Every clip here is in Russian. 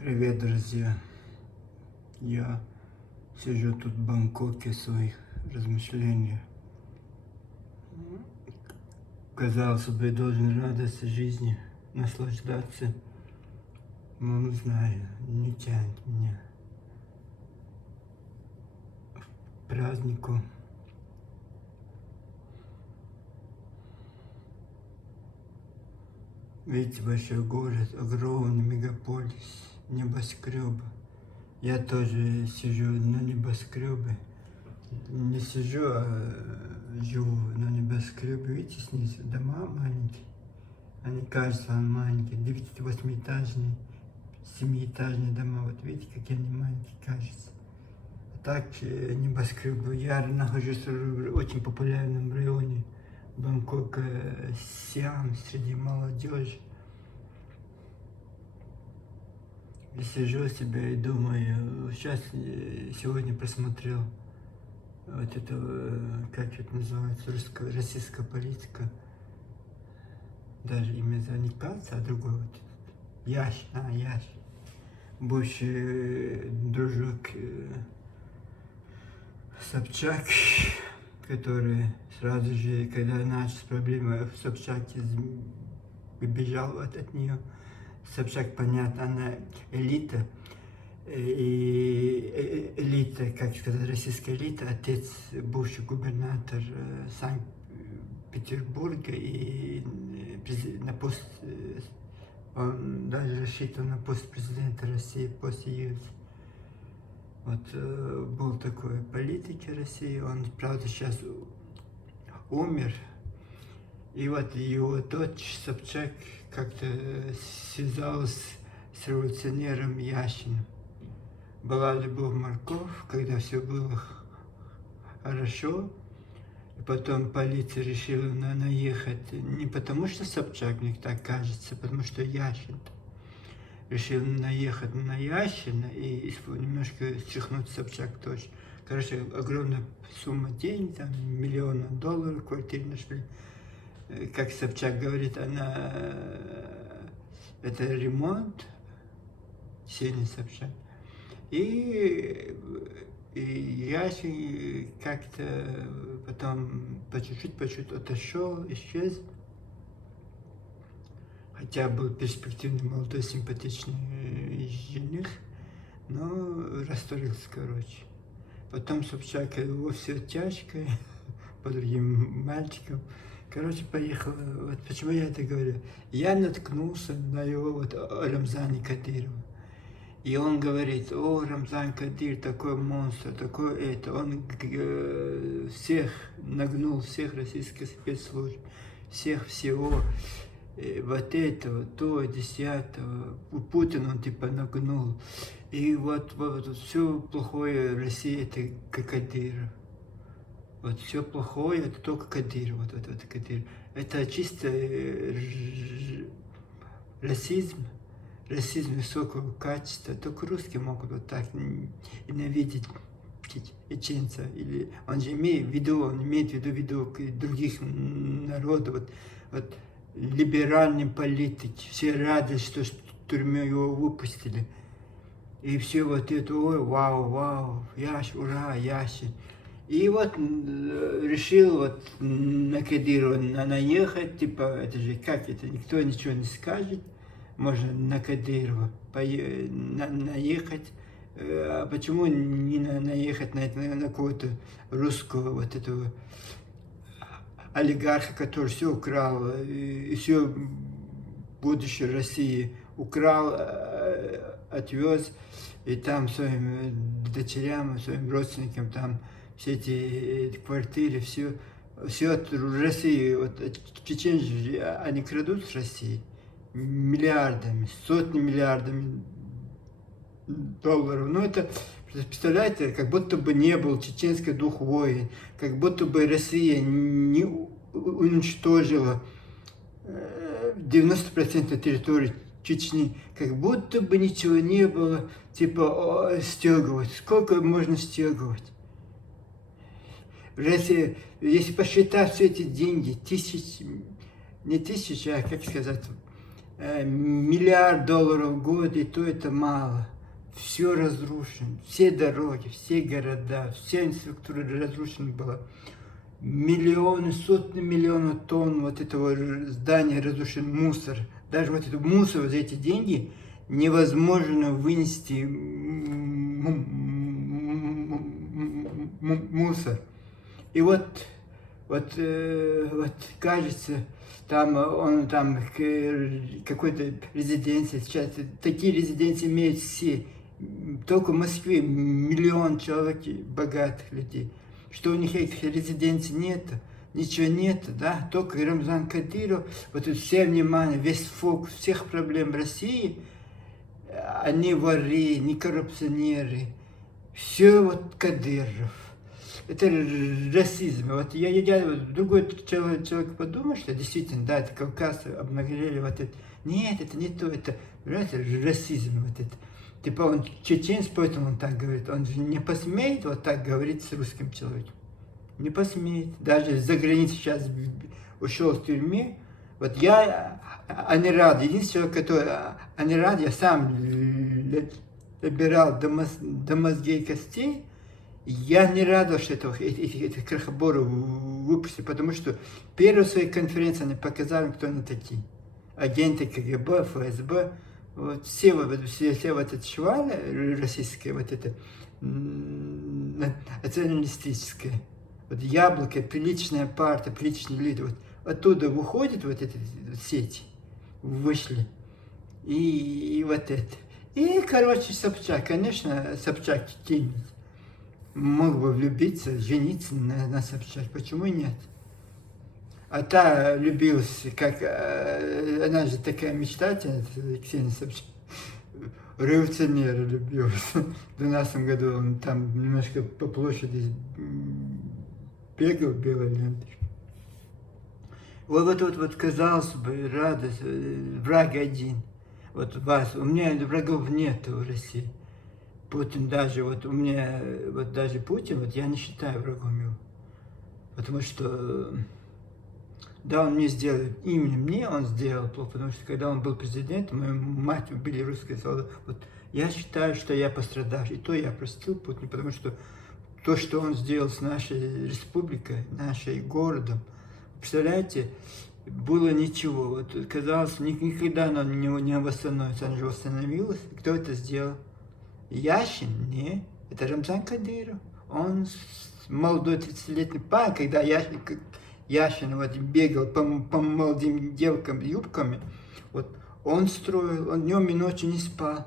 Привет, друзья! Я сижу тут в Бангкоке в своих размышлениях. Казалось бы, должен радоваться жизни, наслаждаться. Но не знаю, не тянет меня к празднику. Видите, большой город, огромный мегаполис, небоскребы. Я тоже сижу на небоскребе. Не сижу, а живу на небоскребе. Видите, снизу дома маленькие. Они кажутся маленькие, 8-этажные, 7-этажные дома. Вот видите, какие они маленькие кажутся. А так небоскребы. Я нахожусь в очень популярном районе Бангкока, Сиам, среди молодежи. И сижу себе и думаю, сегодня просмотрел вот это, как это называется, российская политика. Даже имя не Кац, а другой вот Ящ. Бывший дружок Собчак, который сразу же, когда начались проблемы в Собчаке, бежал от нее. Собчак, понятно, она элита. И элита, как сказать, российская элита, отец бывший губернатор Санкт-Петербурга, и на пост, он даже рассчитывал на пост президента России после Ельцина. Вот был такой политик России, он, правда, сейчас умер. И вот его дочь Собчак как-то связалась с революционером Ящиным. Была любовь-морковь, когда все было хорошо. И потом полиция решила наехать не потому, что Собчак, мне так кажется, потому что Ящин решил наехать на Ящина и немножко стряхнуть Собчак тоже. Короче, огромная сумма денег, там $1 000 000 в квартире нашли. Как Собчак говорит, это ремонт, сильный Собчак. И я как-то потом по чуть-чуть отошел, исчез. Хотя был перспективный, молодой, симпатичный жених, но расстроился, короче. Потом Собчак его все тяжко, по другим мальчикам. Короче, поехал. Вот почему я это говорю. Я наткнулся на его вот Рамзана Кадырова. И он говорит: о, Рамзан Кадыр, такой монстр, такой это. Он всех нагнул, всех российских спецслужб, всего. Вот этого, то, 10-го. Путин он типа нагнул. И вот все плохое в России это Кадыров. Вот все плохое это только Кадыров. Вот Кадыров. Это чисто расизм высокого качества. Только русские могут вот так ненавидеть чеченца. Или он же имеет в виду других народов. Вот либеральные политики, все рады, что в тюрьму его выпустили. И все вот это, ой, вау, ура, Ящин. И вот решил вот на Кадырова наехать, типа, это же как это, никто ничего не скажет, можно на Кадырова наехать. А почему не наехать на какого-то русского вот этого олигарха, который все украл, и все будущее России украл, отвез, и там своим дочерям, своим родственникам, там все эти квартиры, все от России, вот чеченцы, они крадут с России миллиардами, сотни миллиардами долларов. Ну это, представляете, как будто бы не был чеченский дух войн, как будто бы Россия не уничтожила 90% территории Чечни, как будто бы ничего не было, типа стягивать. Сколько можно стягивать? Если посчитать все эти деньги, не тысячи, а как сказать, миллиард долларов в год, и то это мало. Все разрушено, все дороги, все города, вся инфраструктура разрушена была. Миллионы, сотни миллионов тонн вот этого здания разрушен, мусор. Даже вот этот мусор, вот за эти деньги невозможно вынести мусор. И вот кажется, там он там какой-то резиденции, сейчас такие резиденции имеют все. Только в Москве миллион человек богатых людей. Что у них этих резиденций нет, ничего нет, да, только Рамзан Кадыров, вот это все внимание, весь фокус всех проблем России, они воры, не коррупционеры, все вот Кадыров. Это расизм. Вот я другой человек подумал, что действительно, да, это Кавказ обнаглели, вот это. Нет, это не то, это, понимаете, расизм вот это. Типа он чеченец, поэтому он так говорит. Он же не посмеет вот так говорить с русским человеком. Не посмеет. Даже за границей сейчас ушел в тюрьме. Вот я, Анирад, единственный человек, который, Анирад, я сам добирал до мозгей костей. Я не рад, что этих крохоборов выпустили, потому что первую свою конференцию они показали, кто они такие. Агенты КГБ, ФСБ. Вот все вот эти швали российские, вот это националистическое, вот Яблоко, приличная партия, приличные люди, вот оттуда выходят вот эти сети, вышли, и вот это. И, короче, Собчак, конечно, Собчак кинет. Мог бы влюбиться, жениться на Собчак, почему нет? А та влюбилась, как, она же такая мечтательница, Ксения Собчак, революционера любилась. В 2012 году он там немножко по площади бегал белой лентой. Вот казалось бы, радость, враг один. Вот вас, у меня врагов нет в России. Путин даже, вот у меня, вот даже Путин, вот я не считаю врагом его. Потому что, да, он мне сделал, именно мне он сделал плохо, потому что когда он был президентом, мою мать убили русские солдаты. Вот я считаю, что я пострадавший, и то я простил Путина, потому что то, что он сделал с нашей республикой, нашей городом, представляете, было ничего. Вот казалось, никогда оно не восстановится, оно же восстановилось. Кто это сделал? Яшин? Не, это Рамзан Кадыров. Он молодой 30-летний парень, когда Яшин вот бегал по молодым девкам юбками, вот он строил, он днем и ночью не спал.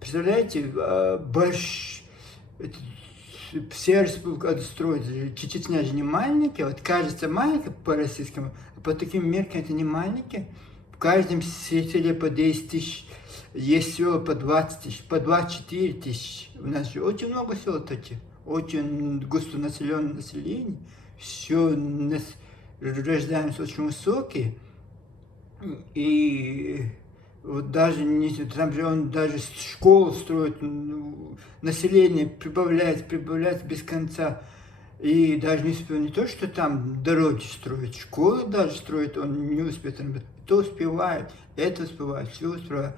Представляете, все республики строят, Чечня же не маленькая, вот кажется маленькая по российскому, а по таким меркам это не маленькая. В каждом селе по 10 тысяч, есть села по 20 тысяч, по 24 тысячи. У нас же очень много сел таких, очень густонаселенное население, все рождаемся очень высокие. И вот даже там же он даже школу строит, население прибавляется без конца. И даже не успел не то, что там дороги строить, школы даже строит, он не успеет. То успевает, это успевает, все успевает.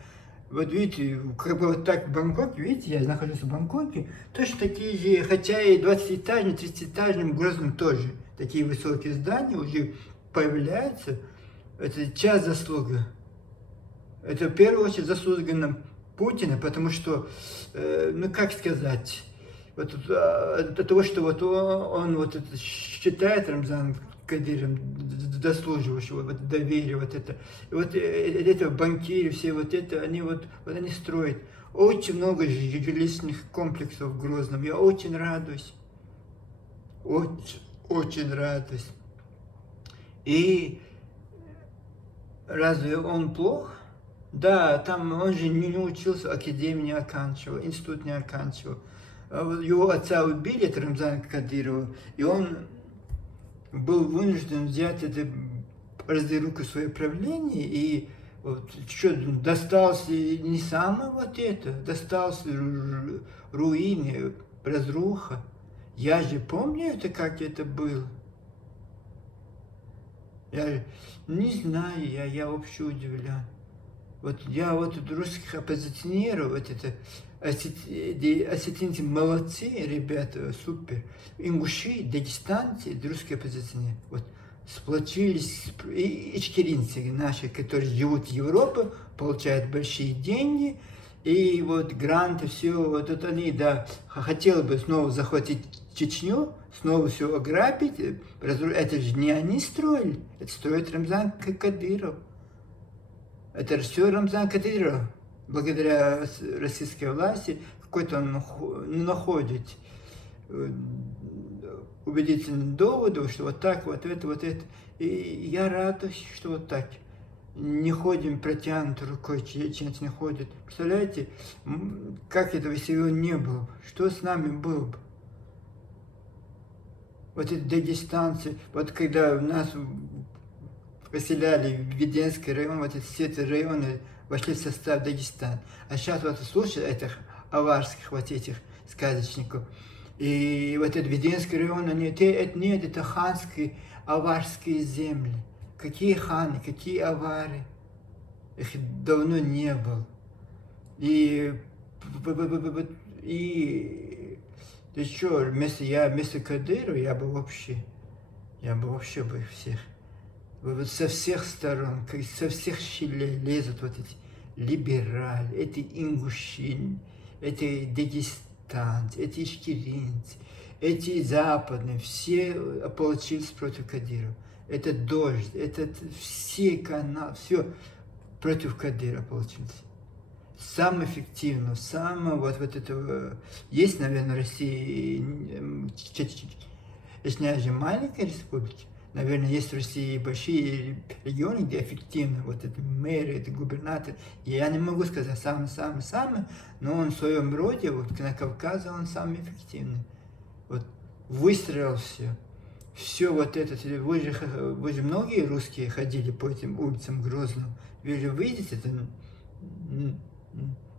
Вот видите, как бы вот так в Бангкоке, видите, я нахожусь в Бангкоке, точно такие же, хотя и 20-этажные, 30-этажным, Грозным тоже, такие высокие здания уже появляются. Это чья заслуга? Это в первую очередь заслуга на Путина, потому что, ну как сказать, вот от того, что вот он вот это считает Рамзан Кадыром заслуживающего вот доверия, вот это, и вот это банкиры все вот это, они вот они строят очень много жилищных комплексов в Грозном. Я очень радуюсь, очень радуюсь. И разве он плох? Да, там он же не учился, академию не оканчивал, институт не оканчивал. Его отца убили, это Рамзана Кадырова, и он был вынужден взять это, разделить руку свое правление, и вот, что, достался не само вот это, достался руины, разруха. Я же помню это, как это было. Я не знаю, я вообще удивлен. Вот я вот русских оппозиционеров, вот это, осетинцы молодцы, ребята, супер. Ингуши, дагестанцы, русские оппозиционеры, вот сплотились, и ичкеринцы наши, которые живут в Европе, получают большие деньги, и вот гранты, все, вот это они, да, хотели бы снова захватить Чечню, снова все ограбить, это же не они строили, это строит Рамзан Кадыров. Это все Рамзан Кадыров, благодаря российской власти, какой-то он находит убедительных доводов, что вот так, вот это, вот это. И я рад, что вот так. Не ходим протянутой рукой, чеченцы не ходят. Представляете, как этого всего не было, что с нами было бы? Вот эти дагестанцы, вот когда нас поселяли в Веденский район, вот все эти районы вошли в состав Дагестана. А сейчас вот слушай этих аварских вот этих сказочников. И вот этот Веденский район, нет, это ханские, аварские земли. Какие ханы, какие авары? Их давно не было. И что, вместо Кадырова я бы вообще бы их всех. Вот со всех сторон, со всех щелей лезут вот эти либерали, эти ингуши, эти дагестанцы, эти ичкеринцы, эти западные, все ополчились против Кадырова. Это Дождь, это все каналы, все против Кадырова получилось. Самое эффективное, самое вот это, есть, наверное, в России, Чечня же маленькая республика, наверное, есть в России большие регионы, где эффективно, вот это мэры, это губернатор. И я не могу сказать самый, но он в своем роде, вот на Кавказе он самый эффективный. Вот выстроил все. Все вот это, вы же многие русские ходили по этим улицам Грозного. Вы же видите это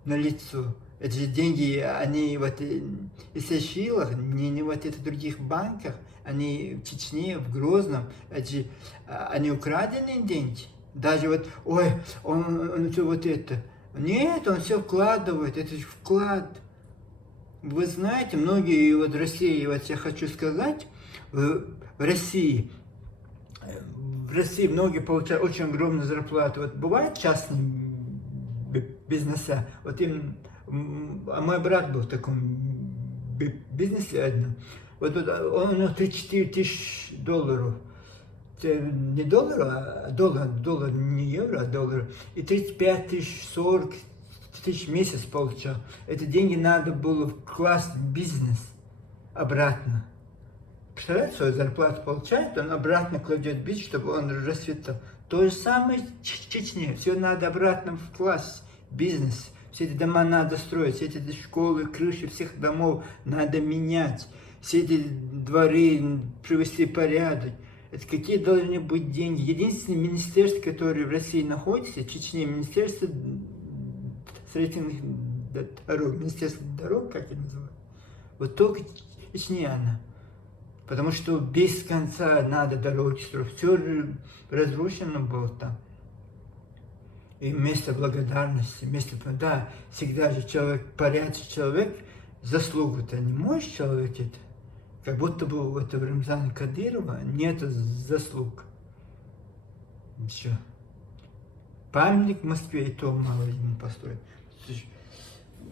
на лицо. Это же деньги, они вот и Сейшилах, не вот это в других банках, они в Чечне, в Грозном, это же, они украденные деньги. Даже вот, ой, он все вот это. Нет, он все вкладывает, это же вклад. Вы знаете, многие вот в России, вот я хочу сказать, в России многие получают очень огромную зарплату. Вот бывают частные бизнеса, вот им, а мой брат был в таком бизнесе одном, вот он у него 3-4 тысячи долларов, не доллара, а доллар, не евро, а доллар, и 35 тысяч, 40 тысяч в месяц получал. Эти деньги надо было вкласть в бизнес обратно. Представляете, свою зарплату получает, он обратно кладет в бизнес, чтобы он расцветал. То же самое в Чечне. Все надо обратно вкласть в бизнес. Все эти дома надо строить, все эти школы, крыши всех домов надо менять. Все эти дворы привести в порядок. Это какие должны быть деньги? Единственное министерство, которое в России находится, в Чечне, Министерство строительных дорог, Министерство дорог, как это называют, вот только Чечня она. Потому что без конца надо дороги строить. Все разрушено было там. И вместо благодарности, да, всегда же человек, порядочный человек, заслугу-то не может человек это. Как будто бы у этого Рамзана Кадырова нет заслуг. Все. Памятник в Москве и то мало ему построить.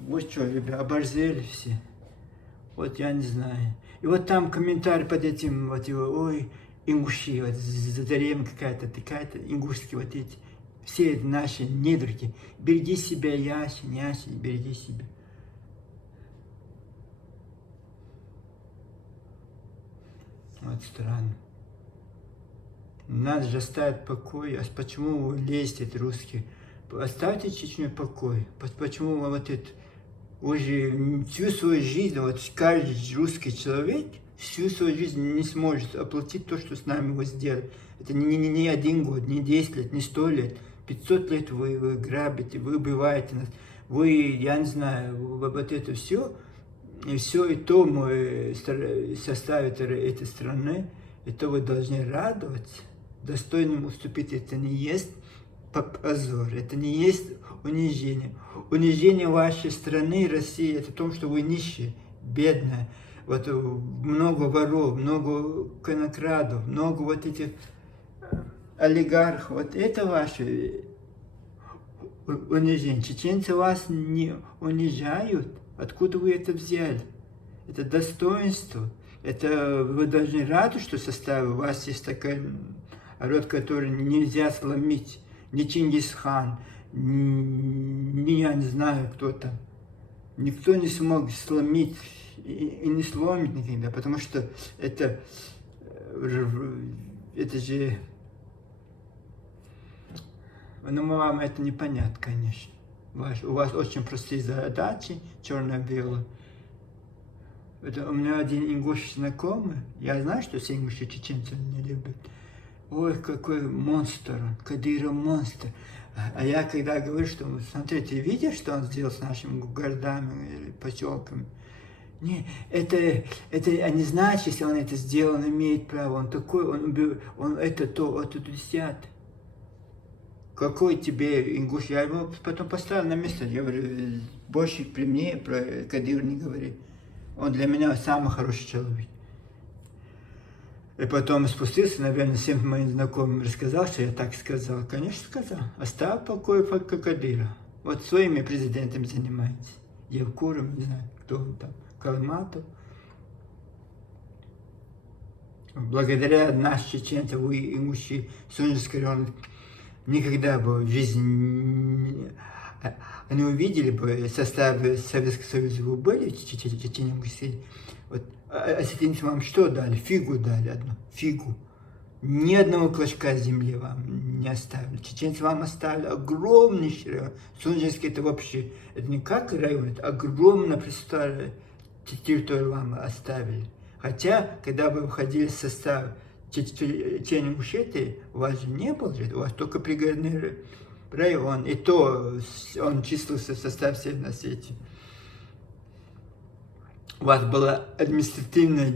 Вот что, ребята, оборзели все. Вот я не знаю. И вот там комментарий под этим, вот его, ой, ингуши, вот деревня какая-то, ингушские вот эти, все наши недруги. Береги себя, Ясень, береги себя. Вот странно. Надо же оставить покой. А почему вы лезете, русские? Оставьте Чечню в покое. Почему вы вот это... Вы же всю свою жизнь, вот каждый русский человек всю свою жизнь не сможет оплатить то, что с нами вы сделали. Это не 1 год, не 10 лет, не 100 лет. 500 лет вы грабите, вы убиваете нас. Вы, я не знаю, вот это все, и то мы составит этой страны, и то вы должны радоваться. достойным уступить. Это не есть позор, это не есть унижение. Унижение вашей страны, России, это в том, что вы нищие, бедная. Вот много воров, много конокрадов, много вот этих олигархов. Вот это ваше унижение. Чеченцы вас не унижают. Откуда вы это взяли? Это достоинство. Это вы должны рады, что в составе у вас есть такой род, который нельзя сломить. Не Чингисхан, не я не знаю кто там. Никто не смог сломить и не сломит никогда, потому что это же, ну вам это не понятно, конечно. У вас очень простые задачи, черно-белые. Это у меня один ингуш знакомый, я знаю, что все ингуши чеченцы не любят. Ой, какой монстр, Кадыров монстр. А я когда говорю, что смотри, ты видишь, что он сделал с нашими городами или поселками? Не, это не значит, если он это сделал, он имеет право, он такой, он это то, это 10. Какой тебе ингуш? Я его потом поставил на место, я говорю, больше при мне про Кадыр не говори. Он для меня самый хороший человек. И потом спустился, наверное, всем моим знакомым рассказал, что я так сказал. Конечно, сказал. Оставь покой Кадыра. Вот своими президентами занимается. Евкуром, не знаю, кто он там, Калматов. Благодаря нас, чеченцев, вы ингуши, Сунжский район, никогда бы в жизни они увидели бы в составе Советского Союза, вы были в Чечне, вот, осетинцы вам что дали? Фигу дали одну, фигу. Ни одного клочка земли вам не оставили. Чеченцы вам оставили огромнейший район. Сунжинский это вообще, это не как район, это огромная просторная территорию вам оставили. Хотя, когда вы входили в состав Чечни-Ингушетии, у вас же не было, у вас только пригородный район, и то он числился в составе Северной Осетии. У вас было административное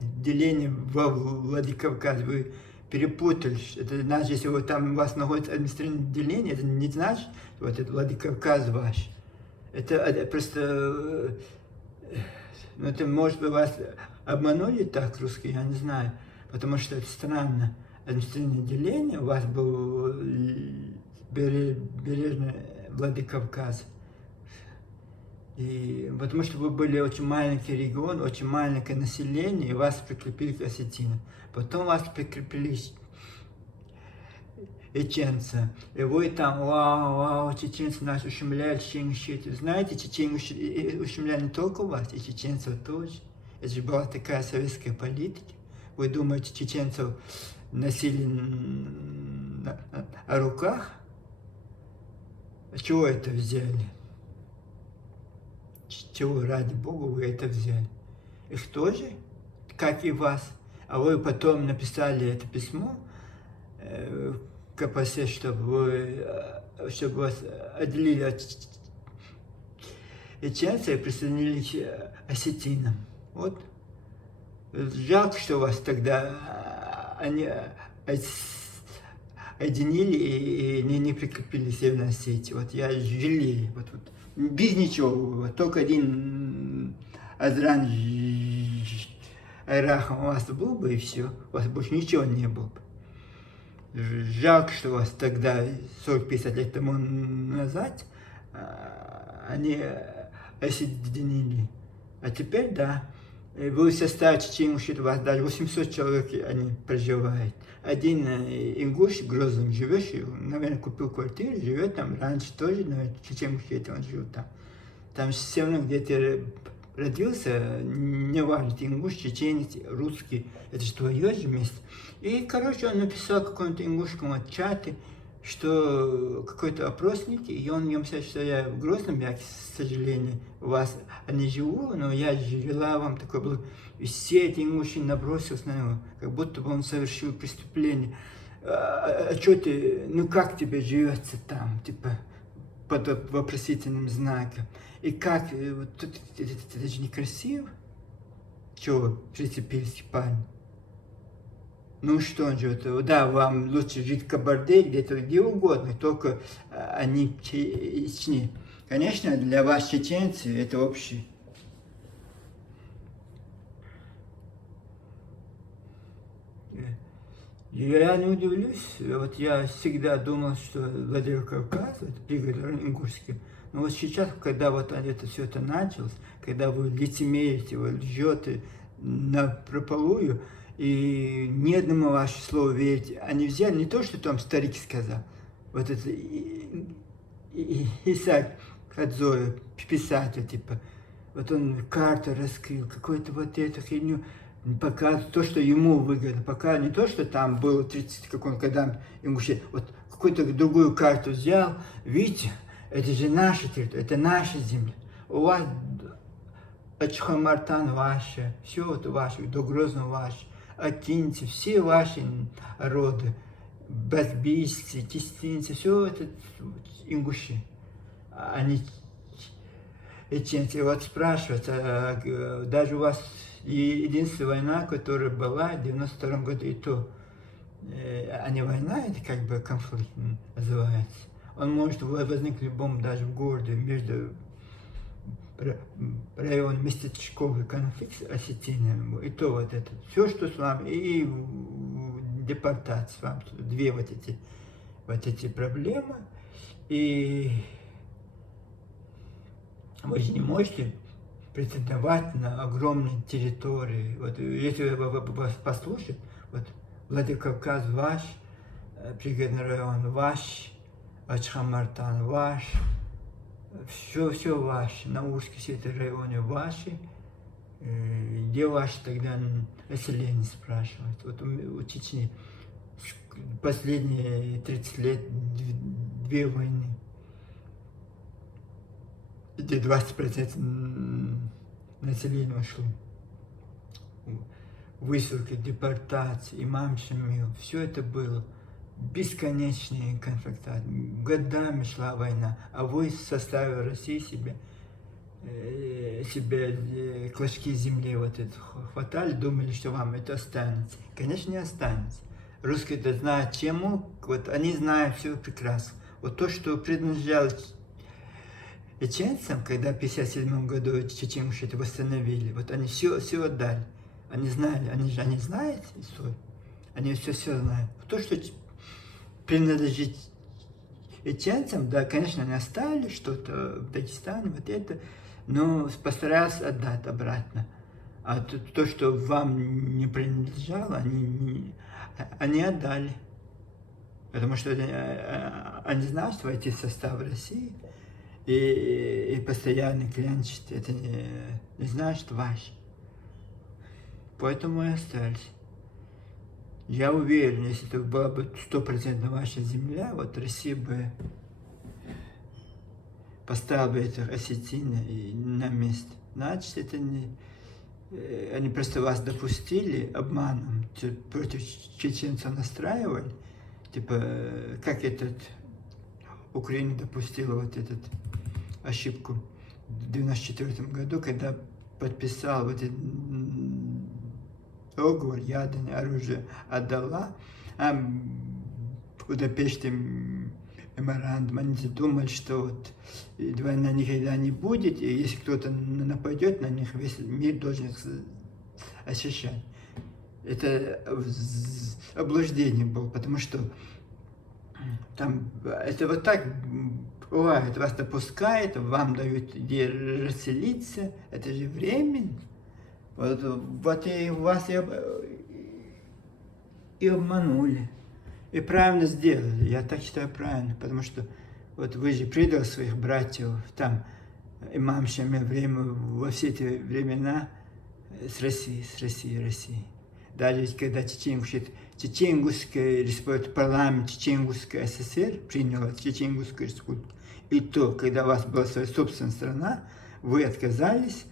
деление во Владикавказ, вы перепутали. Это значит, если вот там у вас находится административное деление, это не значит, что вот это Владикавказ ваш. Это просто, ну это может быть вас обманули так русские, я не знаю, потому что это странно. Административное деление, у вас был бережный Владикавказ. И потому что вы были очень маленький регион, очень маленькое население, и вас прикрепили к осетинам. Потом вас прикрепили чеченцы. И вы там, вау, чеченцы нас ущемляют, чеченцы. Знаете, чеченцы ущемляют не только вас, и чеченцев тоже. Это же была такая советская политика. Вы думаете, чеченцев носили на руках? А чего это взяли? Чего, ради Бога, вы это взяли? Их тоже, как и вас. А вы потом написали это письмо КПСС, чтобы вас отделили от чеченцев и присоединились к осетинам. Вот. Жалко, что вас тогда они оденили и не прикрепили Северной Осетии. Вот я жалею. Вот. Без ничего, только один Азран Айрахам у вас был бы, и все. У вас больше ничего не было бы. Жалко, что вас тогда, 40-50 лет тому назад, они осоединили. А теперь, да, вы в составе Чечни-Ингушетии, у вас даже 800 человек они проживают. Один ингуш в Грозном живет, наверное, купил квартиру, живет там, раньше тоже, наверное, в Чечни-Ингушетии он жил там. Там все равно, где ты родился, не важно, ты ингуш, чеченец, русский, это же твое же место. И, короче, он написал какому-то ингушскому чате, что какой-то опросник, и он ему сказал, что я в Грозном, я, к сожалению, у вас не живу, но я жила вам такой был. И все эти ингуши набросились на него, как будто бы он совершил преступление. Что ты, ну как тебе живется там, типа, под вопросительным знаком. И как, вот, это же некрасиво. Чего прицепились к парню? Ну что он живет? Да, вам лучше жить в Кабарде, где-то где угодно, только они Чечни. Конечно, для вас чеченцы это общий. Я не удивлюсь, вот я всегда думал, что Владикавказ, это пригород Ингушский, но вот сейчас, когда вот это все это началось, когда вы лицемерите, вы лжете напропалую, и ни одному вашему слову верите, они взяли не то, что там старик сказал, вот это Исаак Хадзоев, писатель, типа, вот он карту раскрыл, какую-то вот эту херню, показывает то, что ему выгодно, пока не то, что там было 30, как он, когда ему вот какую-то другую карту взял, видите, это же наша территория, это наша земля, у вас Ачхамартан ваша, все вот ваше, до Грозного ваше, Атинцы, все ваши роды, Базбийцы, Тестинцы, все это ингуши, они чеченцы. Вот спрашивают, даже у вас единственная война, которая была в 92 году, и то, а не война, это как бы конфликт называется. Он может возникнуть в любом, даже в городе, между районом местечковый конфликт осетиным, и то вот это. Все, что с вами, и депортация с вами, две вот эти проблемы. И вы же не можете претендовать на огромные территории. Вот если вы послушать, вот Владикавказ ваш, пригородный район ваш, Ачхамартан ваш, все ваше, Наурский все это районы ваши, где ваше тогда население спрашивают. Вот у Чечни последние 30 лет две войны, где 20% населения ушло. Высылки, депортации, имам Шамил, все это было. Бесконечные конфликты. Годами шла война, а вы в составе России себе клочки земли вот это хватали, думали, что вам это останется. Конечно, не останется. Русские это знают чему, вот они знают все прекрасно. Вот то, что принадлежало чеченцам, когда в 1957 году чеченцы это восстановили, вот они все отдали. Они знали, они знают историю, они все знают. То, что принадлежит чеченцам, да, конечно, они оставили что-то в Дагестане, вот это, но постарались отдать обратно. А то, что вам не принадлежало, они отдали. Потому что они знают, что войти в состав России и постоянно клянчить, это не знают, что ваше. Поэтому и остались. Я уверен, если это была бы 100% ваша земля, вот Россия бы поставила бы этих осетин на место. Значит, это не... Они просто вас допустили обманом, против чеченцев настраивали. Типа, как Украина допустила вот эту ошибку в 1994 году, когда подписал вот этот договор, ядерное оружие отдала, а в Будапеште меморандум, они думали, что вот война никогда не будет, и если кто-то нападет на них, весь мир должен их ощущать. Это облуждение было, потому что там это вот так бывает, вас допускают, вам дают где расселиться, это же временно. Вот и вас и обманули. И правильно сделали, я так считаю правильно, потому что вот вы же предали своих братьев, там, имам Шамиль, во все эти времена с Россией. Даже когда Чеченгусская республика, парламент Чеченгусской ССР принял Чеченгусскую республику, и то, когда у вас была своя собственная страна, вы отказались,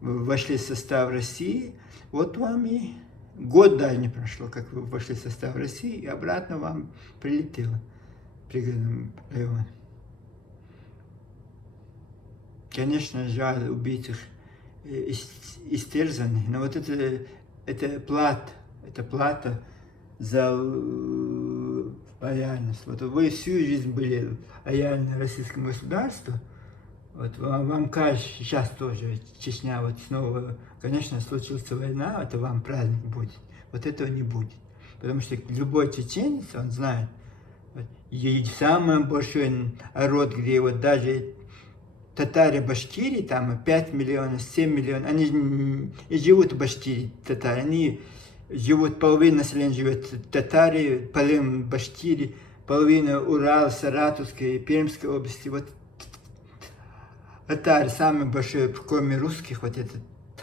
вошли в состав России, вот вам и год даже не прошло, как вы вошли в состав России, и обратно вам прилетело в пригородном районе. Конечно, жаль убитых, истерзанных, но вот это плата за лояльность. Вот вы всю жизнь были лояльны российскому государству. Вот вам кажется, сейчас тоже Чечня, вот снова, конечно, случилась война, это вам праздник будет. Вот этого не будет. Потому что любой чеченец, он знает, вот, и самый большой народ, где вот даже татары Башкирии, там 5 миллионов, 7 миллионов, они и живут в Башкирии, татары, они живут, половина населения живет татары, половина Башкирии, половина Урал, Саратовской, Пермской области, вот татары, самые большие, кроме русских, вот это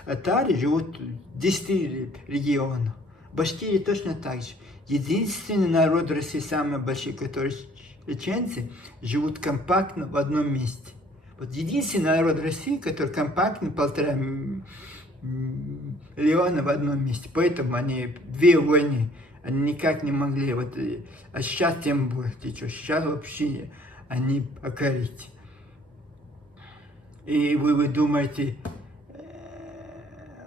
татары живут в 10 регионах. В Башкирии точно так же. Единственный народ России, самые большие, которые чеченцы, живут компактно в одном месте. Вот единственный народ России, который компактно 1,5 миллиона в одном месте. Поэтому они 2 войны, они никак не могли. Вот, а сейчас тем более, сейчас вообще они покорить. И вы думаете,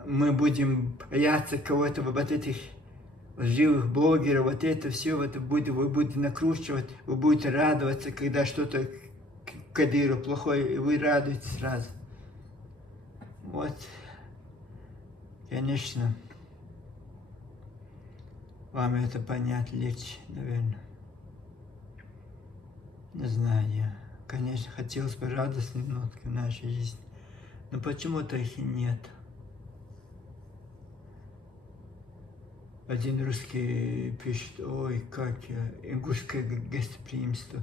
мы будем бояться кого-то, вот этих живых блогеров, вот это все, вот вы будете накручивать, вы будете радоваться, когда что-то Кадыру плохое, и вы радуетесь сразу. Вот, конечно, вам это понять легче, наверное. Не знаю я. Конечно, хотелось бы радостной нотки в нашей жизни, но почему-то их и нет. Один русский пишет, ой, как ингушское гостеприимство.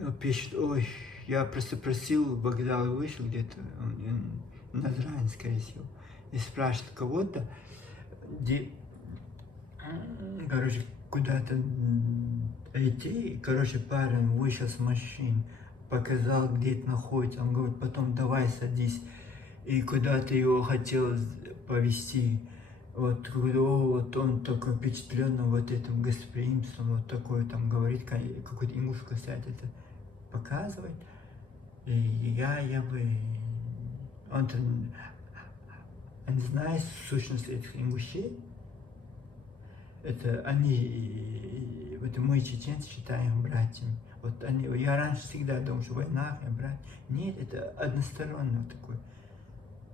Он пишет, ой, я просто просил, вокзал вышел где-то, на Назрань, скорее всего, и спрашивает кого-то, где, короче, куда-то идти, короче, парень вышел с машины, показал, где это находится, он говорит, потом давай садись, и куда-то его хотел повезти. Вот, вот он такой впечатленный вот этим гостеприимством, вот такой там говорит, какой-то ингушский сайт это показывает. И я бы, он-то не знает сущность этих ингушей. Это они, вот мы, чеченцы, считаем братьями. Вот они, я раньше всегда думал, что война, брат. Нет, это односторонно такое.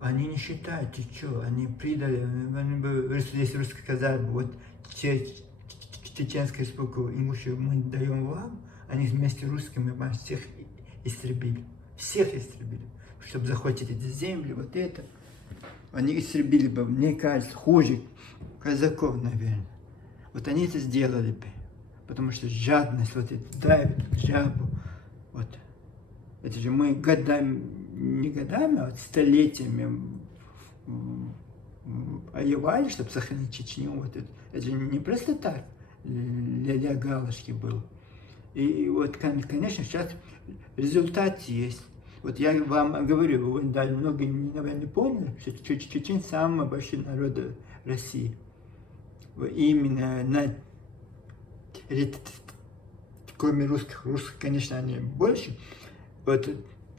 Они не считают, ты что, они предали, они бы, если русские сказали, вот Чеченскую республику Ингушию мы даем вам, они вместе с русскими вас всех истребили. Всех истребили, чтобы захватить эти земли, вот это. Они истребили бы, мне кажется, хуже казаков, наверное. Вот они это сделали бы, потому что жадность, вот это давит жабу, вот. Это же мы годами, не годами, а вот столетиями воевали, чтобы сохранить Чечню. Вот это же не просто так для галочки было. И вот, конечно, сейчас результат есть. Вот я вам говорю, вы даже много, наверное, не поняли, что чеченцы самый большой народ России. Именно на, кроме русских, конечно, они больше. Вот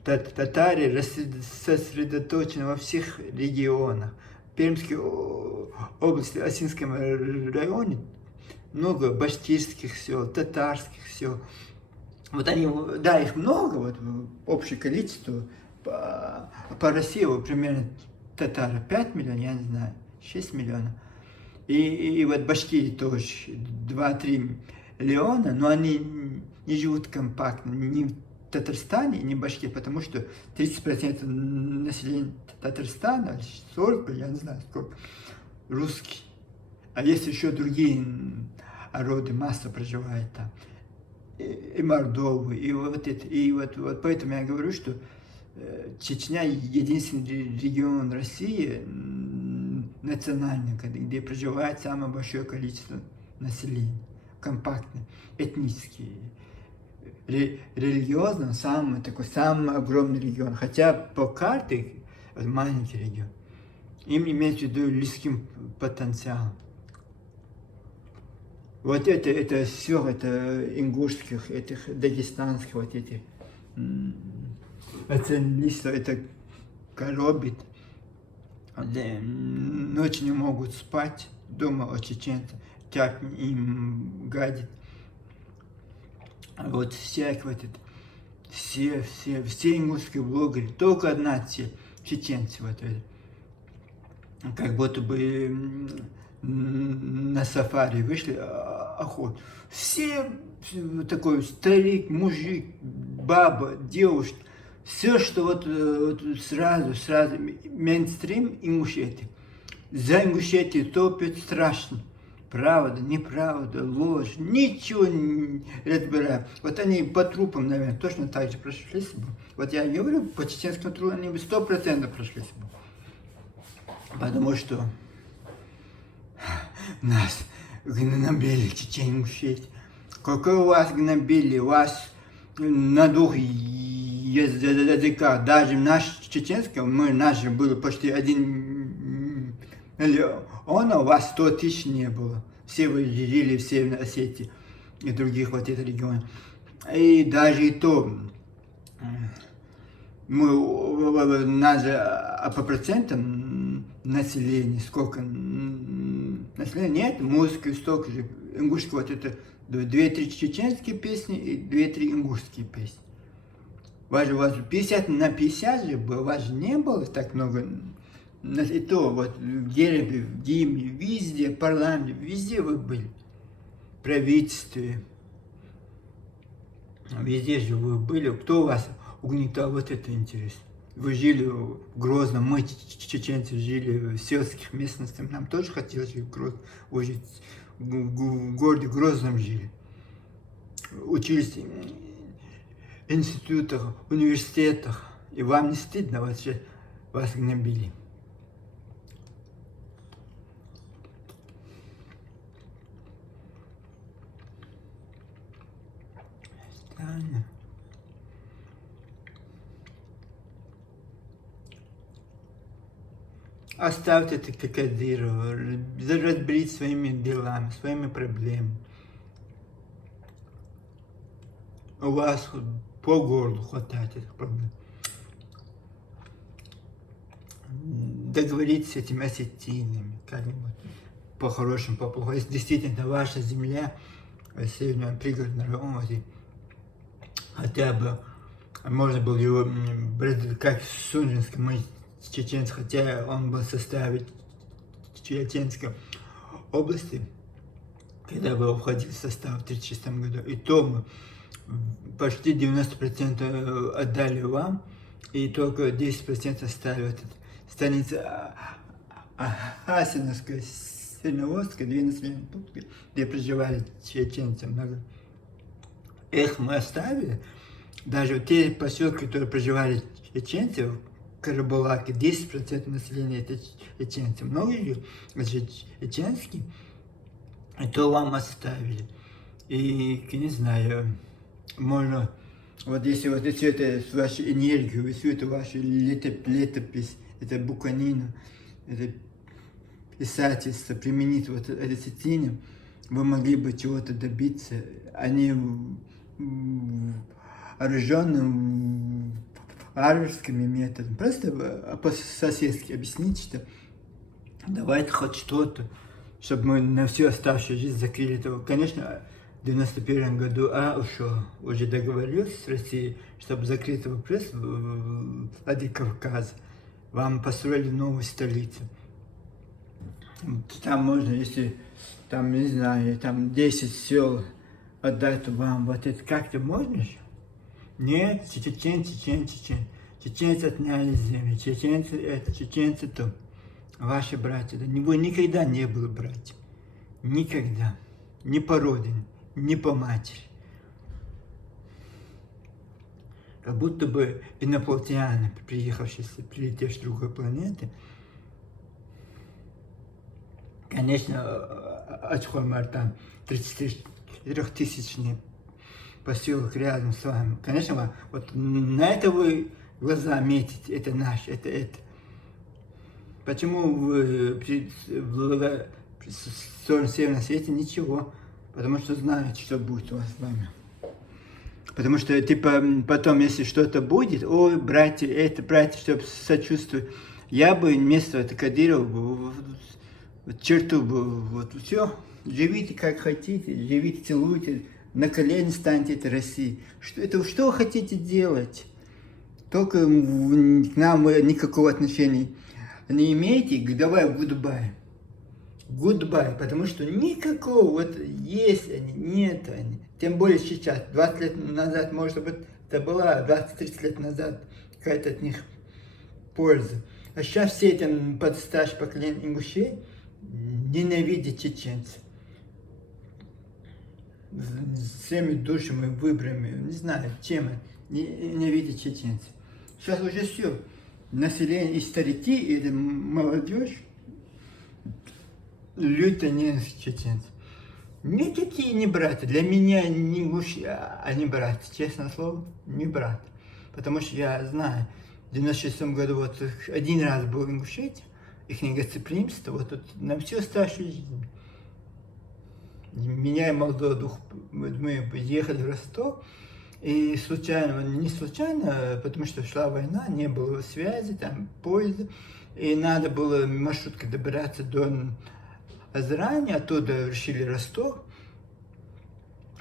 татары сосредоточены во всех регионах. В Пермской области, Осинском районе много башкирских сел, татарских сел. Вот они, да, их много, вот общее количество. По России вот, примерно татары 5 миллионов, я не знаю, 6 миллионов. И вот Башкирии тоже 2-3 миллиона, но они не живут компактно, ни в Татарстане, ни в Башкирии, потому что 30% населения Татарстана, 40, я не знаю сколько, русские. А есть еще другие народы, масса проживает там. И Мордовы, и вот это, и вот поэтому я говорю, что Чечня единственный регион России национальный, где проживает самое большое количество населения, компактно, этнически, религиозно, самый огромный регион, хотя по карте маленький регион. Им имеется в виду людским потенциалом. Вот это все, это ингушских, этих дагестанских, вот этих националистов, это коробит. Ночью не могут спать, дома о чеченцах. как им гадит. Вот всяк вот это, все ингушские блогеры, только одна те чеченцы вот это. Как будто бы на сафари вышли, охоту. Все такой старик, мужик, баба, девушка, все, что вот сразу, мейнстрим Ингушетии. За Ингушетию топят страшно. Правда, неправда, ложь, ничего не разбираю. Вот они по трупам, наверное, точно так же прошлись бы. Вот я говорю, по чеченскому трупу они бы 100% прошлись бы. Потому что нас гнобили чеченцы. Какой у вас гнобили? У вас на двух языках, даже наш чеченский, наш было почти 1 миллион, у вас 100 тысяч не было. Все вы жили в Северной Осетии и других вот этих регионах. И даже и то, нас же по процентам населения, сколько населения нет, музыки столько же, ингушские, вот это 2-3 чеченские песни и 2-3 ингушские песни. У вас 50/50 же было, у вас же не было так много, и то вот в Дербе, в Диме, везде, парламенте, везде вы были, в правительстве, везде же вы были, кто у вас угнетал, вот это интересно. Вы жили в Грозном, мы, чеченцы, жили в сельских местностях, нам тоже хотелось жить в Грозном, вы же в городе Грозном жили, учились в институтах, университетах, и вам не стыдно вообще, вас гнобили. Странно. Оставьте это Кадырова, разберитесь своими делами, своими проблемами. У вас по горлу хватает этих проблем. Договоритесь с этими осетинами, как-нибудь по-хорошему, по-плохому. Если действительно это ваша земля, северный пригородный район, хотя бы можно было его брать, как в Сунжинском, мы чеченцы, хотя он был в составе Чеченской области, когда был входил в состав в 1936 году, и то мы почти 90% отдали вам, и только 10% оставили станица Асиновская, Северноводская, 2 населенные пункты, где проживали чеченцы много. Их мы оставили, даже те поселки, которые проживали чеченцы, в Карабулаке, 10% населения это чеченцы, многие чеченские, и то вам оставили. И, не знаю, можно, вот если вот всю эту вашу энергию, всю эту вашу летопись, это буканину, это писательство применить вот этой сетине, вы могли бы чего-то добиться, а не оруженным варварскими методами. Просто по-соседски объяснить, что давайте хоть что-то, чтобы мы на всю оставшуюся жизнь закрыли этого. Конечно, в 91 году ушел, уже договорился с Россией, чтобы закрыть вопрос в Владикавказе. Вам построили новую столицу. Там можно, если, там, не знаю, там 10 сел отдать вам, вот это как-то можно же? Нет, чеченцы отняли землю, чеченцы это, чеченцы то. Ваши братья, да, вы никогда не были братья. Никогда. Ни по родине, ни по матери. Как будто бы инопланетяне, прилетевшие с другой планеты. Конечно, Ачхоймар там 34-тысячный поселок рядом с вами. Конечно, вот на это вы глаза метите, это наш, это. Почему в Северном свете ничего? Потому что знаете, что будет у вас с вами. Потому что, типа, потом, если что-то будет, ой, братья, это, братья, чтобы сочувствовать, я бы вместо Кадырова в черту бы, вот все, живите как хотите, живите, целуйте, на колени станьте этой России. Что вы хотите делать? Только к нам вы никакого отношения не имеете, давай goodbye. Goodbye, потому что никакого, вот есть они, нет они. Тем более сейчас, 20 лет назад, может быть, это была 20-30 лет назад какая-то от них польза. А сейчас все эти подстаршее поколение ингушей ненавидят чеченцев. Всеми душами, выборами, не знаю, чем ненавидят чеченцев. Сейчас уже все. Население и старики, и молодежь люто ненавидят чеченцев. Никакие не братья. Для меня не ингуши, а не братья. Честное слово, не брат. Потому что я знаю, в 96 году вот один раз был в Ингушетии, их гостеприимство, вот тут на всю оставшуюся жизнь. Меня и молодого духа, мы ехали в Ростов, и случайно, не случайно, потому что шла война, не было связи, там поезда, и надо было маршруткой добираться до Азрани, оттуда решили Ростов,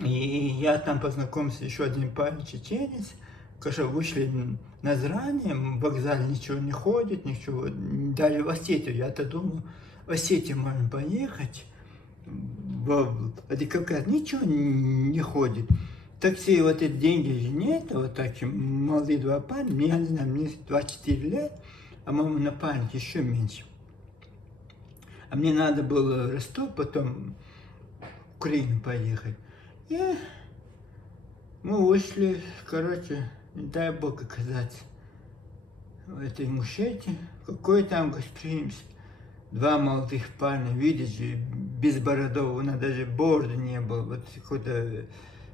и я там познакомился, еще один парень чеченец, конечно, вышли на Азрани, в вокзале ничего не ходит, ничего, даже в Осетию, я-то думал, в Осетию можно поехать, в Владикавказ ничего не ходит. Такси, вот эти деньги же нет, вот так молодые два парня, мне, я не знаю, мне 24 лет, а моему напарнику еще меньше. А мне надо было в Ростов, потом в Украину поехать. И мы вышли, короче, не дай бог оказаться в этой Ингушетии. Какое там гостеприимство. Два молодых парня, видите, без бородов, у нас даже бороды не было, вот какой-то,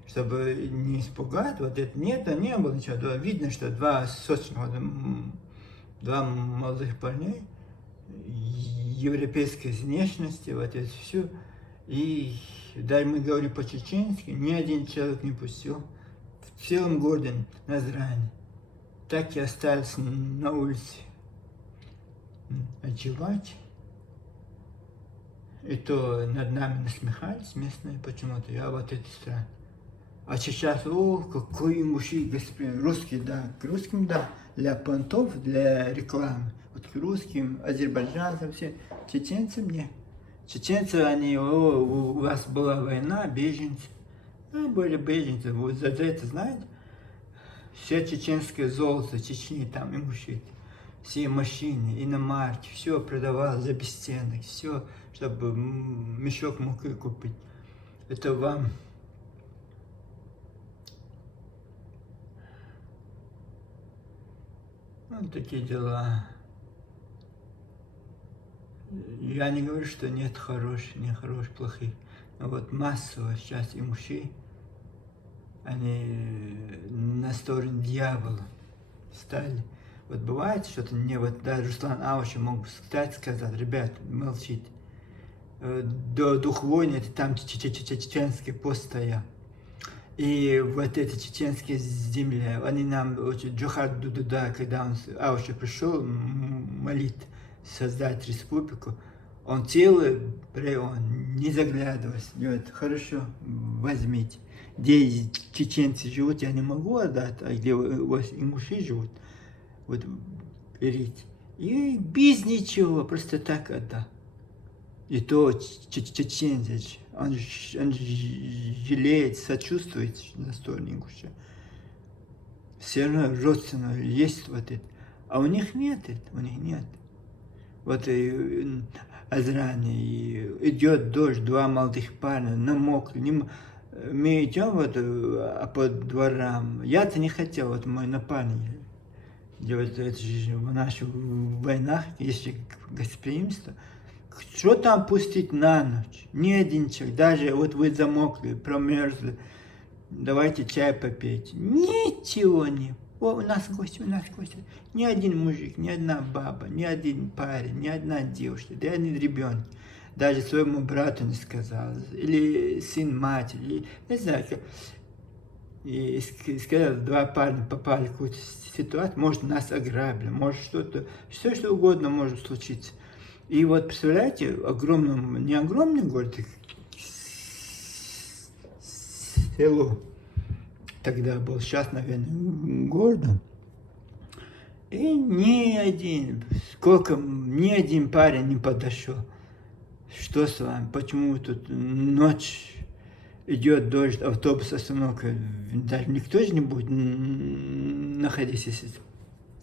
чтобы не испугать, вот это нет, не было ничего. Видно, что два сочных, два молодых парней, европейской внешности, вот это все. И даже мы говорим по-чеченски, ни один человек не пустил в целом городе Назрани. Так и остались на улице ночевать. И то над нами насмехались местные почему-то, я вот этой страны. А сейчас, о, какой ингуши, господин, русский, да, к русским, да, для понтов, для рекламы. Вот к русским, азербайджанцам, все, чеченцам нет. Чеченцы, они, о, у вас была война, беженцы. Ну, были беженцы, вы за это знаете? Все чеченское золото, Чечни, там, ингуши. Все машины, иномарки, все продавалось за бесценок, все, чтобы мешок муки купить. Это вам. Вот такие дела. Я не говорю, что нет хороших, не хороших, плохих. Но вот массово сейчас ингуши, они на сторону дьявола стали. Вот бывает что-то, мне вот даже Руслан Ауши мог сказать, ребят, молчите. До двухвойны это там чеченский пост стоял. И вот эти чеченские земли, они нам, Джохар Дудуда, когда он, Ауши пришел молить, создать республику, он целый район, не заглядываясь, говорит, хорошо, возьмите. Где чеченцы живут, я не могу отдать, а где у вас ингуши живут, вот берите. И без ничего, просто так отдал. И то чеченец, он жалеет, сочувствует на стороне ингуша. Все равно родственно есть вот это. А у них нет этого, у них нет. Вот и Азрани, идет дождь, два молодых парня, намокли. Мы идем вот по дворам. Я-то не хотел, вот мой напарник. Вот это же в наших войнах, если гостеприимство, что там пустить на ночь? Ни один человек, даже вот вы замокли, промерзли, давайте чай попейте. Ничего не. О, у нас гости, у нас гости. Ни один мужик, ни одна баба, ни один парень, ни одна девушка, ни один ребенок. Даже своему брату не сказал. Или сын матери, не знаю. И сказал, два парня попали в какую-то ситуацию, может, нас ограбили, может, что-то, все что угодно может случиться. И вот, представляете, огромном, не огромный город, село. Тогда был, сейчас, наверное, города. И ни один парень не подошел. Что с вами? Почему тут ночь идет дождь, автобус остановка? Даже никто же не будет находиться.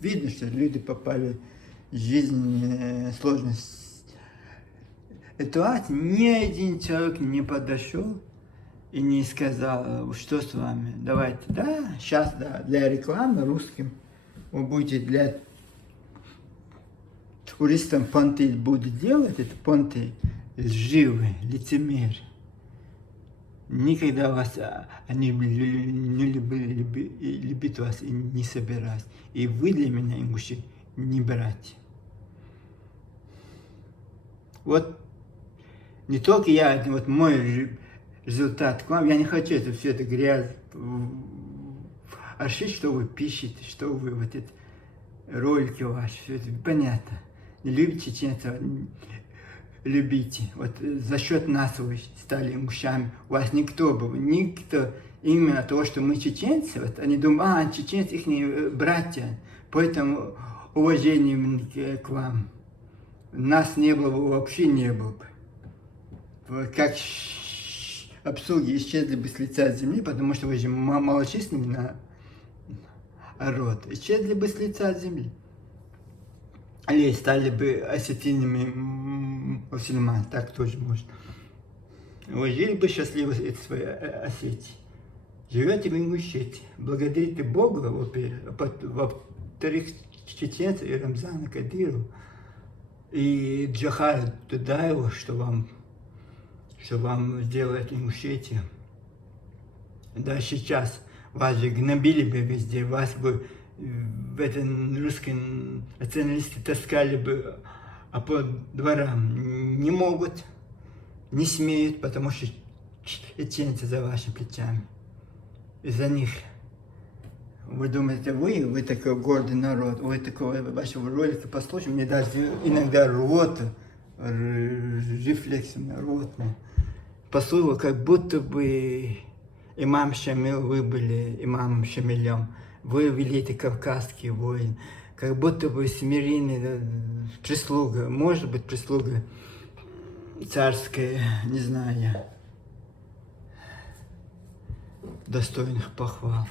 Видно, что люди попали в жизнь сложную ситуацию. Ни один человек не подошел и не сказал, что с вами. Давайте, да, сейчас, да, для рекламы русским вы будете для туристам понты будут делать, это понты лживые, лицемеры. Никогда вас, они не любят вас и не собираются. И вы для меня, ингуши, не братья. Вот не только я, вот мой результат к вам, я не хочу это все это грязь, что вы пишете, что вы вот это ролики ваши, все это понятно. Не любите чеченцев, любите. Вот за счет нас вы стали ингушами. У вас никто, именно того, что мы чеченцы, вот они думают, чеченцы их братья, поэтому уважение к вам. Нас не было бы, вообще не было бы. Как обслуги исчезли бы с лица земли, потому что вы же малочисленный народ, исчезли бы с лица земли. Или стали бы осетинами мусульман, так тоже можно. Вы жили бы счастливы в своей Осетии. Живете в Ингушетии. Благодарите Бога, во-вторых, чеченцу и Рамзану Кадирову, и Джохару Дудаеву, что вам сделает Ингушетию. Да, сейчас вас же гнобили бы везде, вас бы в этом русские националисты таскали бы по дворам. Не могут, не смеют, потому что чеченцы за вашими плечами. Из-за них. Вы думаете, вы такой гордый народ, вы такого вашего ролика послушаете, мне даже иногда рвота, рефлексия рвотная. Послушал, как будто бы имам Шамил, вы были имамом Шамилем, вы великий кавказский воин, как будто бы смиренный прислуга, может быть прислуга царская, не знаю, достойных похвал.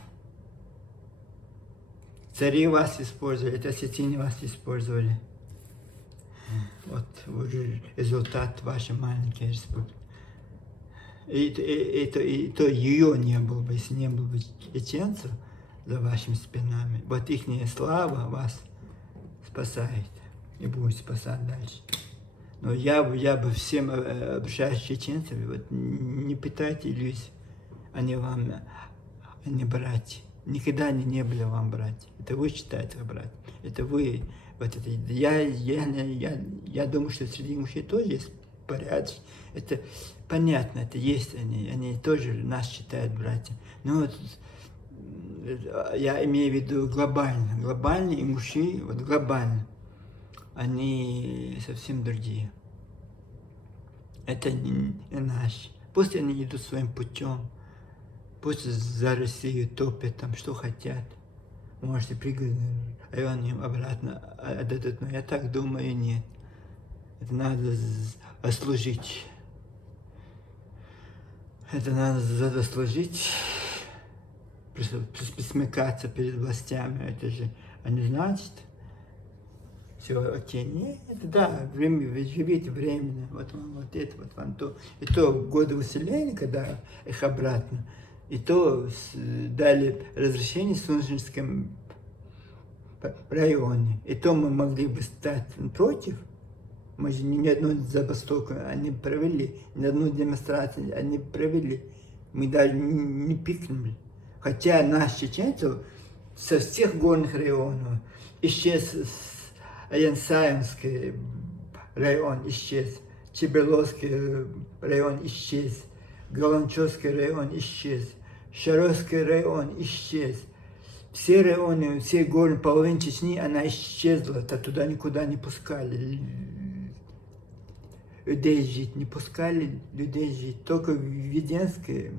Цари вас использовали, это осетины вас использовали. Вот результат вашей маленькой республики. И то ее не было бы, если не было бы чеченцев за вашими спинами. Вот их слава вас спасает и будет спасать дальше. Но я бы всем обращаюсь к чеченцам, вот не питайте иллюзий, они вам, они братья. Никогда они не были вам братья. Это вы считаете братья. Это вы. Вот это, я думаю, что среди мужчин тоже есть порядок. Это понятно, это есть они тоже нас считают братья. Но вот, я имею в виду глобально. Глобальные мужчины, вот глобально, они совсем другие. Это не наши. Пусть они идут своим путем. Пусть за Россию топят там, что хотят. Можете прыгать, и он им обратно отдадут. Но я так думаю, нет. Это надо заслужить. Это надо заслужить. Присмыкаться перед властями. Это же, они значит, все окей. Нет, да, время, вы живите временно. Вот вам вот это, вот вам то. И то годы выселения, когда их обратно. И то дали разрешение в Сунжинском районе. И то мы могли бы стать против. Мы же ни одну забастовку они провели, ни одну демонстрацию они провели. Мы даже не пикнули. Хотя наш чеченцев со всех горных районов исчез, Янсаевский район исчез, Чебеловский район исчез, Галанчевский район исчез, Шаровский район исчез. Все районы, все горы, половина Чечни, она исчезла, туда никуда не пускали людей жить, не пускали людей жить. Только в Веденской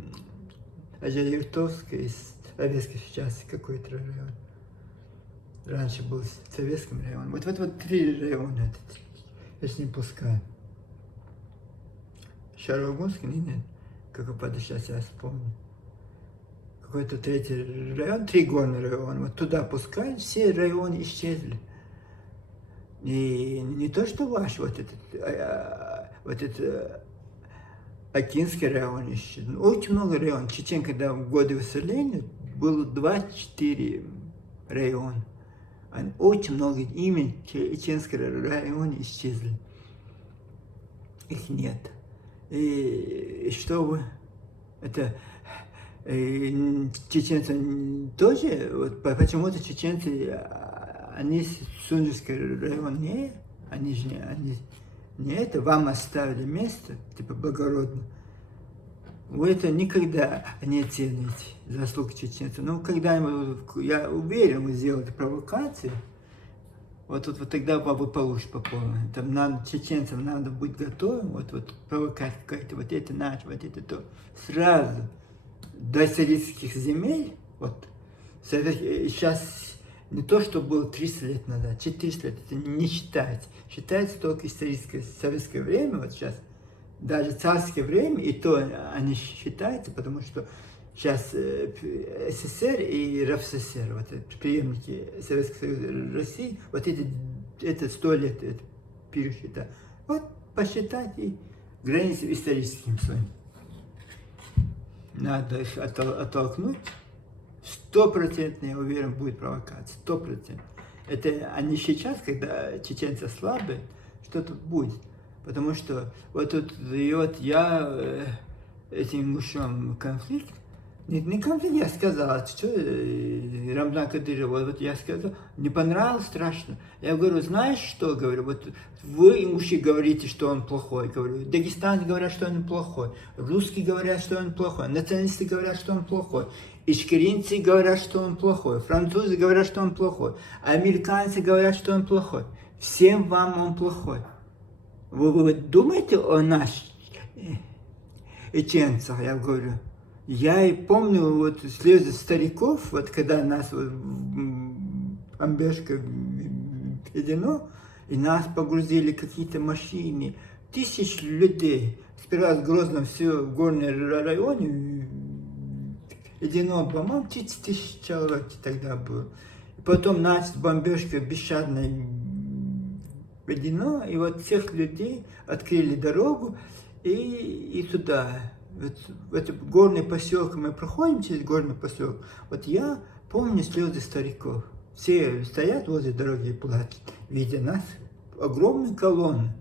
Ютовская, Советский сейчас какой-то район. Раньше был в Советском районе. Вот 3 района, если не пускаю. Шарогунский, нет, как сейчас я вспомню. Какой-то 3-й район, 3 горные района. Вот туда пускали, все районы исчезли. И не то, что ваш, вот этот Акинский район исчез. Очень много районов. Чечен, когда в годы выселения, было 24 района. Очень много имен чеченского района исчезли. Их нет. И что вы, это чеченцы тоже, вот почему-то чеченцы, они Сунжский район не, они же не это, вам оставили место, типа благородно. Вы это никогда не оцените, заслуги чеченцев. Но когда-нибудь, я уверен, вы сделаете провокацию, вот тогда вы получите по полной. Там надо, чеченцам надо быть готовым, вот провокация какая-то, вот это наше, вот это то. Сразу до советских земель, вот, сейчас не то, что было 300 лет назад, 400 лет, это не считается. Считается только историческое советское время, вот сейчас, даже царское время, и то они считаются, потому что сейчас СССР и РСФСР, вот это преемники Советского Союза России, вот это 100 лет это пересчитать. Вот посчитать и границы историческим своим. Надо их оттолкнуть. 100%, я уверен, будет провокация. 100%. Это они сейчас, когда чеченцы слабые, что-то будет. Потому что вот тут и вот я этим мужчинам конфликт, не конфликт, я сказал, что Рамзан Кадыров, вот я сказал, не понравилось страшно. Я говорю, знаешь что, говорю, вот вы, мужчины, говорите, что он плохой, говорю, дагестанцы говорят, что он плохой, русские говорят, что он плохой, националисты говорят, что он плохой, ичкеринцы говорят, что он плохой, французы говорят, что он плохой, американцы говорят, что он плохой. Всем вам он плохой. Вы думаете о наших чеченцах, я говорю. Я и помню, вот слезы стариков, вот когда нас вот, бомбежка введено, и нас погрузили какие-то машины, 1000 людей. Сперва с Грозном все в горном районе введено, по-моему, 30 000 человек тогда было. И потом началась бомбежка бесщадно введено, и вот всех людей открыли дорогу и туда. В этот горный поселок, мы проходим через горный поселок, вот я помню слезы стариков. Все стоят возле дороги и плачут, видя нас, огромные колонны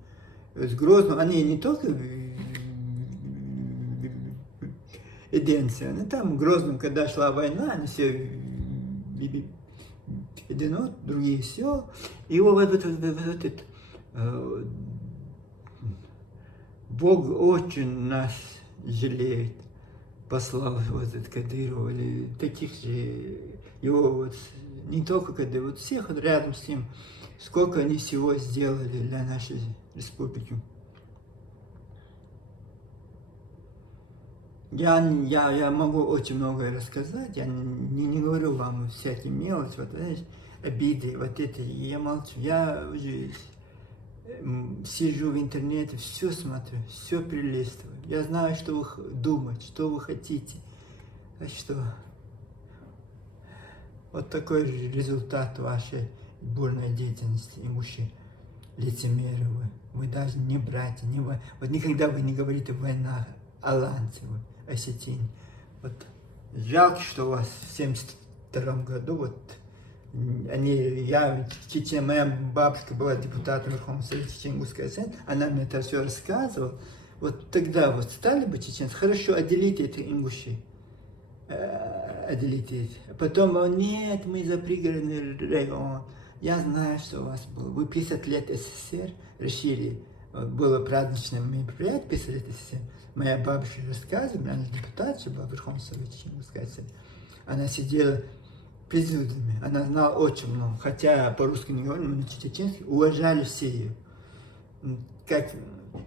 с Грозным, они не только Эденция, но там в Грозном, когда шла война, они все Эдено, другие села, и вот этот Бог очень нас жалеет, послал вот этот Кадыров, или таких же, его вот, не только Кадыров, вот всех вот рядом с ним, сколько они всего сделали для нашей республики. Я могу очень многое рассказать, я не говорю вам всякие мелочи, вот, знаешь, обиды, вот это, я молчу, я уже сижу в интернете, все смотрю, все прилистываю. Я знаю, что вы думаете, что вы хотите. Так что вот такой же результат вашей бурной деятельности, и мужчин, лицемеры вы. Вы даже не братья, не вы. Вот никогда вы не говорите война аланцы, осетине. Вот жалко, что у вас в 1972 году вот моя бабушка была депутатом Верховного Совета Чечен-Ингусской ССР, она мне это все рассказывала. Вот тогда вот стали бы чеченцы, хорошо, отделите это ингуши, отделите это. Потом, нет, мы за пригородный район. Я знаю, что у вас было. Вы 50 лет СССР решили, было праздничное мероприятие, 50 лет СССР. Моя бабушка рассказывала, она депутат была в Верховном Совете Чечен-Ингусской ССР. Она сидела президиуме, она знала очень много, хотя по-русски не говорила, но чеченски уважали все ее. Как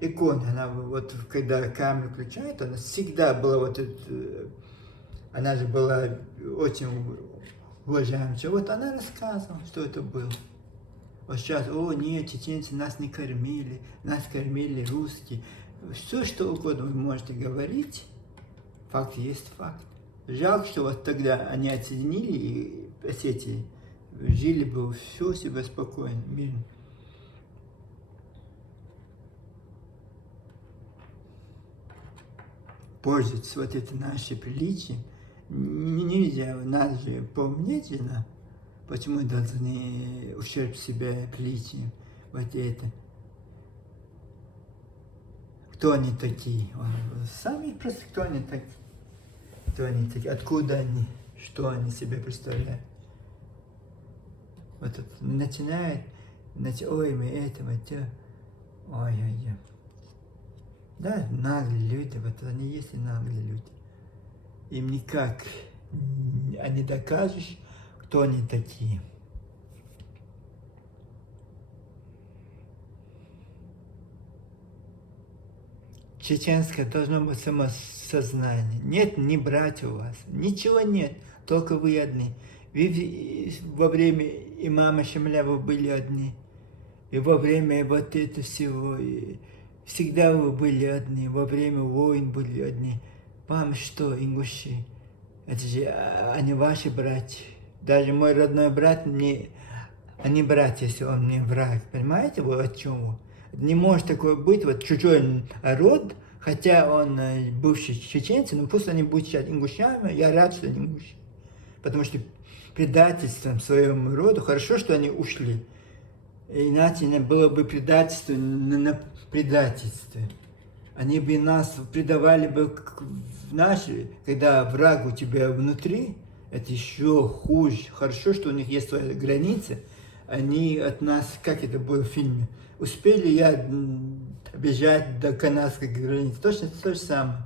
икона, она вот, когда камеру включает, она всегда была вот этот она же была очень уважаемая. Вот она рассказывала, что это было. Вот сейчас, о нет, чеченцы нас не кормили, нас кормили русские. Все, что угодно вы можете говорить, факт есть факт. Жалко, что вот тогда они отсоединили, и Осетии жили бы все себе спокойно, мирно. Пользоваться вот это наше приличие нельзя, надо же поумнеть же нам. Почему должны ущерб себе приличием? Вот это. Кто они такие? Сами просто кто они такие? Кто они такие? Откуда они? Что они себе представляют? Вот это начинает, ой, мы это, вот это. Ой-ой-ой. Да, наглые люди, вот они есть и наглые люди. Им никак не докажешь, кто они такие. Чеченское должно быть самосознание. Нет, не брать у вас. Ничего нет, только вы одни. Вы во время имама Шамиля вы были одни. И во время вот этого всего, всегда вы были одни. Во время войн были одни. Вам что, ингуши? Это же они ваши братья. Даже мой родной брат мне, они братья, если он мне враг. Понимаете, вот о чем? Не может такое быть, вот чужой род, хотя он бывший чеченцы, но пусть они будут сейчас ингушами, я рад, что они ингуши. Потому что предательством своему роду, хорошо, что они ушли. Иначе не было бы предательства на предательстве. Они бы нас предавали бы наши, когда враг у тебя внутри, это еще хуже. Хорошо, что у них есть свои границы. Они от нас, как это было в фильме, успели я бежать до канадской границы. Точно то же самое.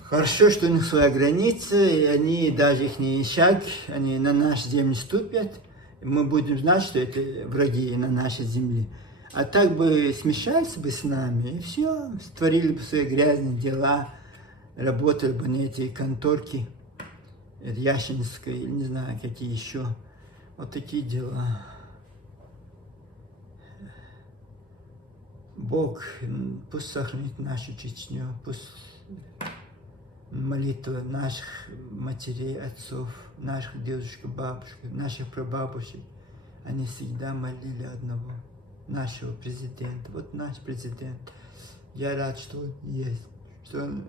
Хорошо, что у них своя граница, и они, даже их шаг, они на нашу землю ступят. Мы будем знать, что это враги на нашей земле. А так бы смешались бы с нами, и все, творили бы свои грязные дела, работали бы на эти конторки, Ящинской, или не знаю, какие еще. Вот такие дела. Бог пусть сохранит нашу Чечню, пусть молитва наших матерей, отцов, наших дедушек, бабушек, наших прабабушек, они всегда молили одного, нашего президента. Вот наш президент. Я рад, что он есть, что он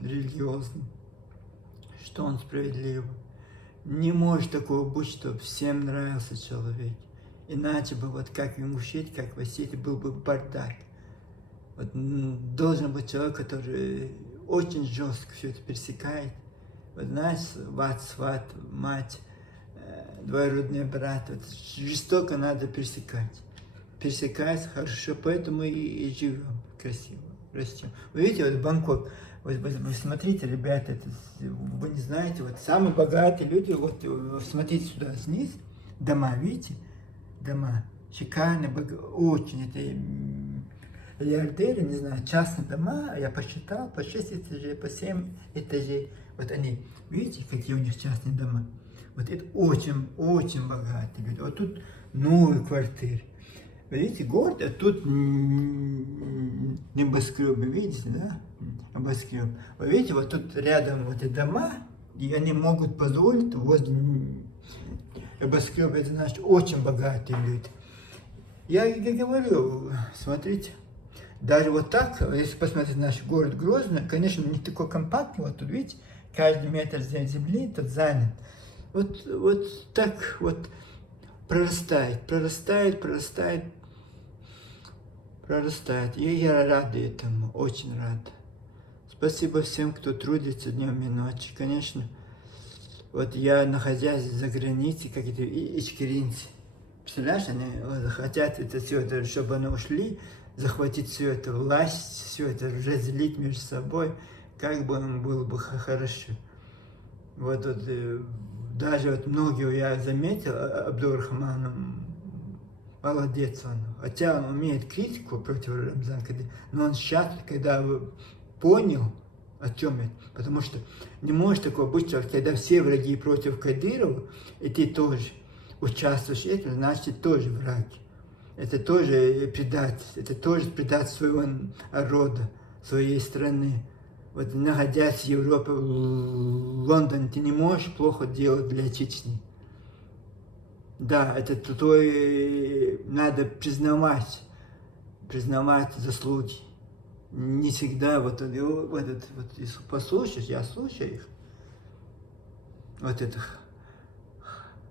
религиозный, что он справедливый. Не может такого быть, чтобы всем нравился человек. Иначе бы, вот как в Ингушетии, как в Осетии, был бы бардак. Вот должен быть человек, который очень жестко все это пересекает. Вот знаешь, сват, мать, двоюродный брат, вот жестоко надо пересекать. Пересекается хорошо, поэтому и живем красиво, растем. Вы видите, вот Бангкок, вы смотрите, ребята, это, вы не знаете, вот самые богатые люди, вот смотрите сюда, снизу, дома, видите, дома, шикарные, очень, это миллиардеры, не знаю, частные дома, я посчитал, по 6 этажей, по 7 этажей, вот они, видите, какие у них частные дома, вот это очень, очень богатые люди, вот тут новые квартиры. Видите, город, а тут небоскребы, видите, да? Небоскреб. Вы видите, вот тут рядом вот эти дома, и они могут позволить возле небоскреба, это значит очень богатые люди. Я и говорю, смотрите, даже вот так, если посмотреть наш город Грозный, конечно, не такой компактный, вот тут, видите, каждый метр земли тут занят. Вот так вот прорастает. И я рад этому, очень рад. Спасибо всем, кто трудится днем и ночью. Конечно, вот я, находясь за границей, как это ичкеринцы, представляешь, они хотят это все, это, чтобы они ушли, захватить всю эту власть, все это разделить между собой, как бы им было бы хорошо. Вот даже вот многие я заметил, Абдурахман, молодец он. Хотя он умеет критику против Рамзана, но он сейчас, когда понял, О чем это? Потому что не может такого быть, что когда все враги против Кадырова, и ты тоже участвуешь в этом, значит, ты тоже враг. Это тоже предательство, это тоже предательство своего народа, своей страны. Вот находясь в Европе, в Лондоне, ты не можешь плохо делать для Чечни. Да, это твой, надо признавать заслуги. Не всегда если послушаешь, я слушаю их, вот это,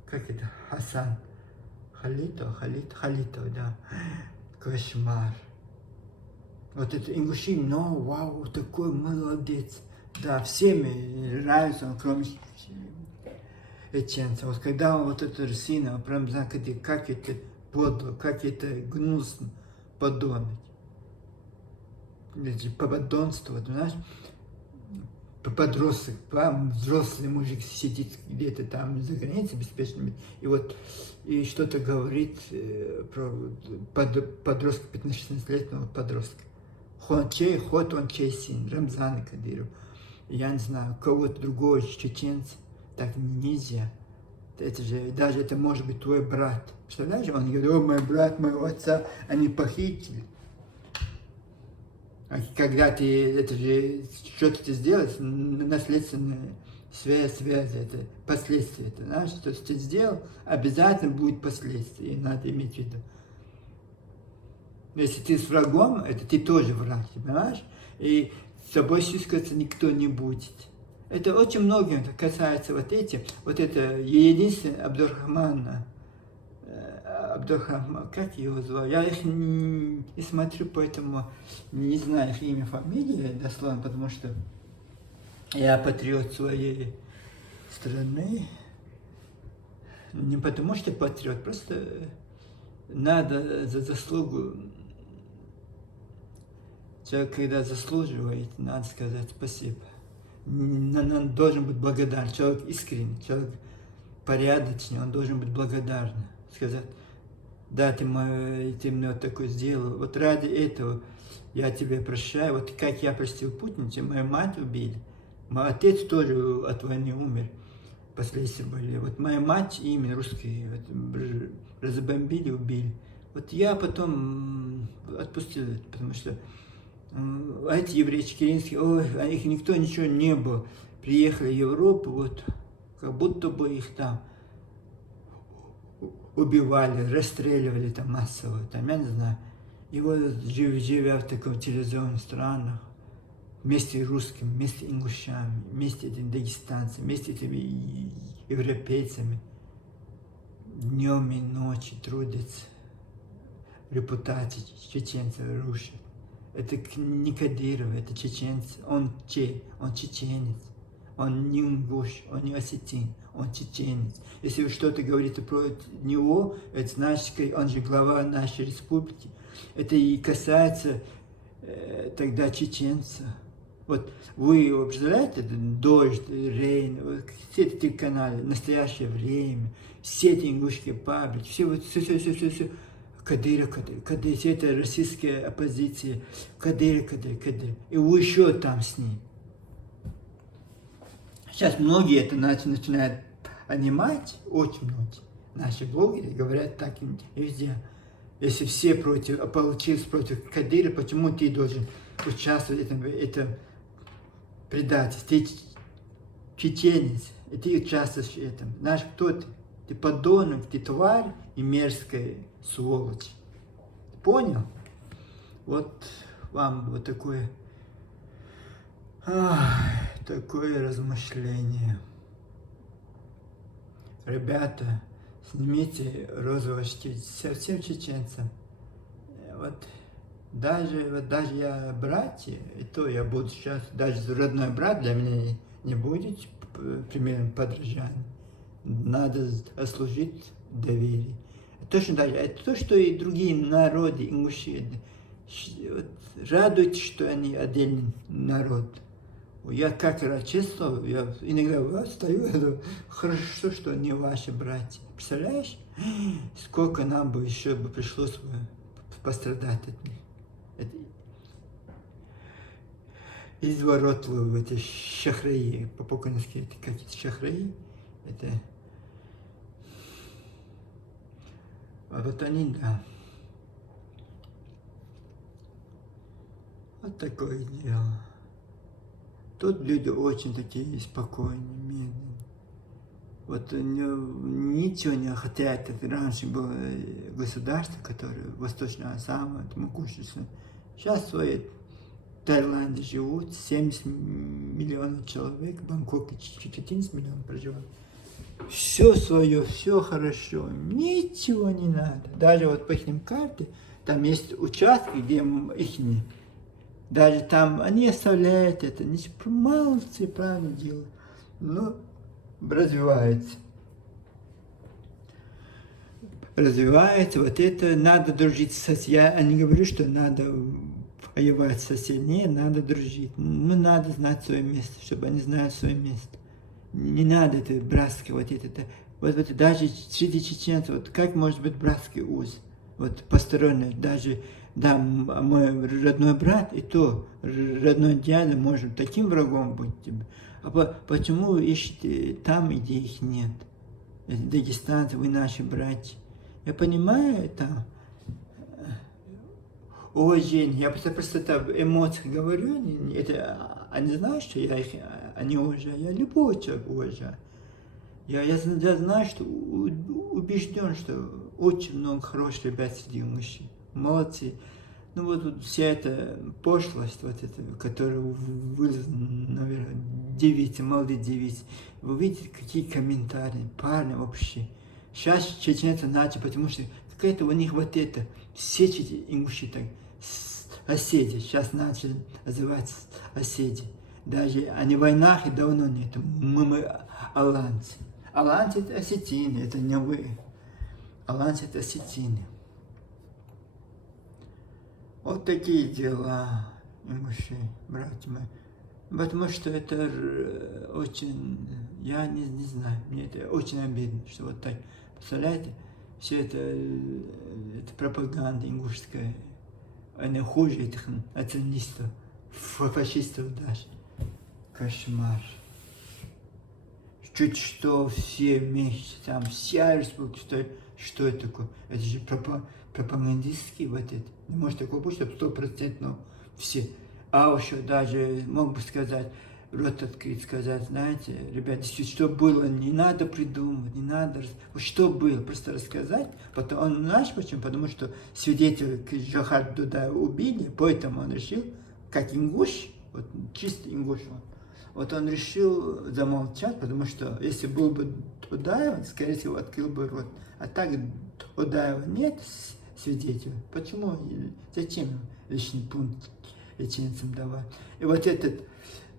как это, Хасан, Халитов, да, кошмар. Вот это ингуши, но вау, такой молодец. Да, всем нравится он, кроме чеченцев. Вот когда он вот это рсина, прям знает, как это подло, как это гнусно подонок. Подонство, вот, знаешь, подросток, взрослый мужик сидит где-то там за границей беспечными, и вот и что-то говорит про подростка, 15-16-летнего подростка. Ход он чей сын, Рамзан Кадыров. Я не знаю, кого-то другого чеченца, так нельзя. Это же, даже это может быть твой брат. Представляешь, он говорит, о, мой брат, моего отца, они похитили. А когда ты, это же, что-то ты сделаешь, наследственная связь, это последствия. Это, знаешь, что ты сделал, обязательно будет последствия, и надо иметь в виду. Если ты с врагом, это ты тоже враг, понимаешь? И с тобой сюскаться никто не будет. Это очень многим касается вот это единственный Абдурахман, как его звали? Я их не смотрю, поэтому не знаю их имя, фамилия дословно, потому что я патриот своей страны. Не потому что патриот, просто надо за заслугу. Человек, когда заслуживает, надо сказать спасибо. Он должен быть благодарен. Человек искренний, человек порядочный, он должен быть благодарен. Сказать, да, ты мне вот такое сделал, вот ради этого я тебя прощаю. Вот как я простил путницу, мою мать убили. Мой отец тоже от войны умер. Последствия были. Вот моя мать, именно русские, вот, разбомбили, убили. Вот я потом отпустил это, потому что эти евреи чекиринские, ой, их никто ничего не был. Приехали в Европу, вот, как будто бы их там убивали, расстреливали там массово, там, я не знаю. И вот живя в таком цивилизованных странах, вместе с русскими, вместе с ингушами, вместе с этими дагестанцами, вместе с этими европейцами, днем и ночью трудятся, репутацию чеченцев рушат. Это не Кадыров, это чеченец. Он чеченец. Он не ингуш, он не осетин, он чеченец. Если вы что-то говорите про него, это значит, он же глава нашей республики. Это и касается тогда чеченца. Вот вы представляете, Дождь, Рейн, все эти каналы, Настоящее время, все эти ингушские паблики, все. Кадыров, все это российская оппозиция, Кадыров. И вы еще там с ним. Сейчас многие это начинают понимать, очень многие. Наши блогеры говорят так и везде. Если все получились против Кадырова, почему ты должен участвовать в этом предательстве? Ты чеченец, и ты участвуешь в этом. Знаешь, кто ты? Ты подонок, ты тварь и мерзкая сволочь. Понял? Вот вам вот такое размышление. Ребята, снимите розовые очки всем чеченцам. Вот даже я братья, и то я буду сейчас, даже родной брат для меня не будет примером подражания. Надо заслужить доверие. Точно так же, это то, что и другие народы, ингуши, радуются, что они отдельный народ. Я как раз честно, я иногда встаю и думаю, хорошо, что они ваши братья. Представляешь, сколько нам бы еще пришлось пострадать от них. изворотливые, эти шахраи, по-покойнски это какие-то шахраи, это, а вот они, да, вот такое дело. Тут люди очень такие спокойные, медленные. Вот ничего не хотят. Это раньше было государство, которое Восточная Осама, могущественное. Сейчас свои в Таиланде живут 70 миллионов человек, в Бангкоке 14 миллионов проживают. Все свое, все хорошо, ничего не надо. Даже вот по их карте, там есть участки, где их не. Даже там они оставляют это, не молодцы, правильно делают. Но развивается. Развивается, вот это надо дружить с соседями. Я не говорю, что надо воевать с соседями, нет, надо дружить. Ну, надо знать свое место, чтобы они знали свое место. Не надо это братское, вот это. Вот даже среди чеченцев, вот как может быть братский уз? Вот посторонний, даже, да, мой родной брат, и то родной дядя может таким врагом быть тебе. А почему вы ищете там, где их нет? Дагестанцы, вы наши братья. Я понимаю там уважение. Я просто это эмоции говорю, это, они знают, что я их не уважаю. Я любого человека уважаю. Я знаю, что убежден, что очень много хороших ребят среди мужчин. Молодцы. Ну вот вся эта пошлость, вот эта, которую вы, наверное, девицы, молодые девицы, вы видите, какие комментарии, парни вообще. Сейчас чеченцы начали, потому что какая-то у них вот это, все ингуши так, соседи, сейчас начали называться соседи. Даже они в войнах и давно нет, мы аланцы. Аланцы это осетины, это не вы. Аланцы это осетины. Вот такие дела, ингуши, братья мои. Потому что это очень, я не знаю, мне это очень обидно, что вот так, представляете, все это пропаганда ингушская, она хуже этих националистов, фашистов даже. Кошмар. Чуть что все вместе, там вся республика, что это такое? Это же пропагандистский вот это. Не может такого быть, чтобы 100% все. А еще даже мог бы сказать, рот открыть, сказать, знаете, ребята, что было, не надо придумывать, не надо, что было, просто рассказать. Потом он, знаешь почему? Потому что свидетеля Джохар Дудаева убили, поэтому он решил, как ингуш, вот чисто ингуш он. Вот он решил замолчать, потому что если был бы Дудаев, скорее всего, открыл бы рот. А так Дудаева нет свидетелей. Почему? Зачем личный пункт чеченцам давать? И вот этот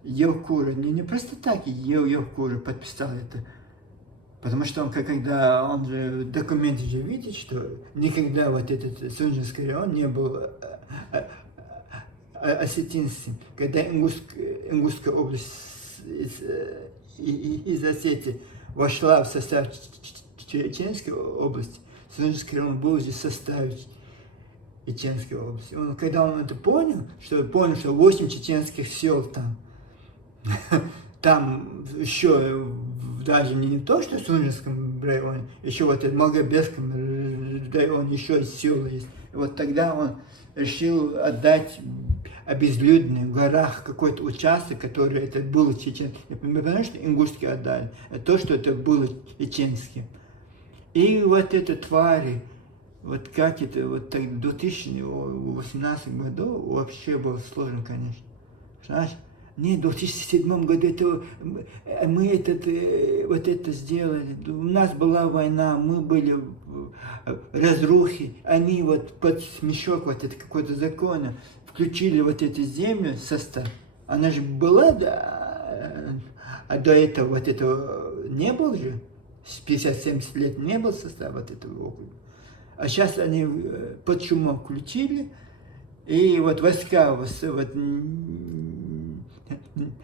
Евкура, не просто так Евкура подписал это, потому что он, когда он же в документе же видит, что никогда вот этот Сунжинский район не был осетинским, когда Ингушская область из Осетии вошла в состав Чеченской области, Сунжинский район был же в составе Чеченской области. Когда он это понял, что 8 чеченских сел там еще даже не то, что в Сунжинском районе, еще вот в Малгобекском районе еще села есть. И вот тогда он решил отдать обезлюдный в горах какой-то участок, который это было чеченским. Не понимаю, что ингушский отдали, а то, что это было чеченским. И вот эти твари, вот как это, вот так в 2018 году вообще было сложно, конечно. Знаешь, не, в 2007 году это, мы вот это сделали, у нас была война, мы были разрухи, они вот под смешок вот это какой-то закона включили вот эту землю в состав. Она же была, да, а до этого вот этого не было же, с 50-70 лет не был состав вот этого округа. А сейчас они под шумок включили, и вот войска, вот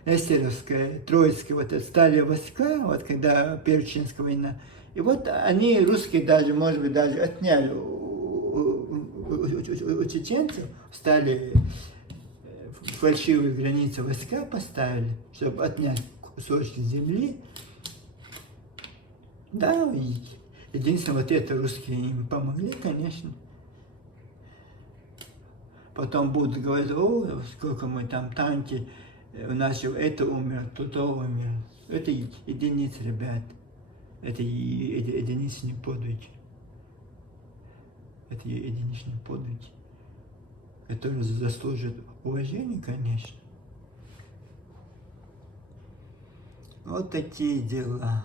Эсеровская, Троицкая, вот стали войска, вот когда Первая Чеченская война. И вот они, русские даже, может быть, даже отняли у чеченцев, стали фальшивые границы войска поставили, чтобы отнять кусочки земли. Да, и единственное, вот это русские им помогли, конечно. Потом будут говорить, о, сколько мы там танки, у нас же это умер, то умер. Это единицы, ребят. Это единичные подвиги. Это единичные подвиги, которые заслужат уважения, конечно. Вот такие дела.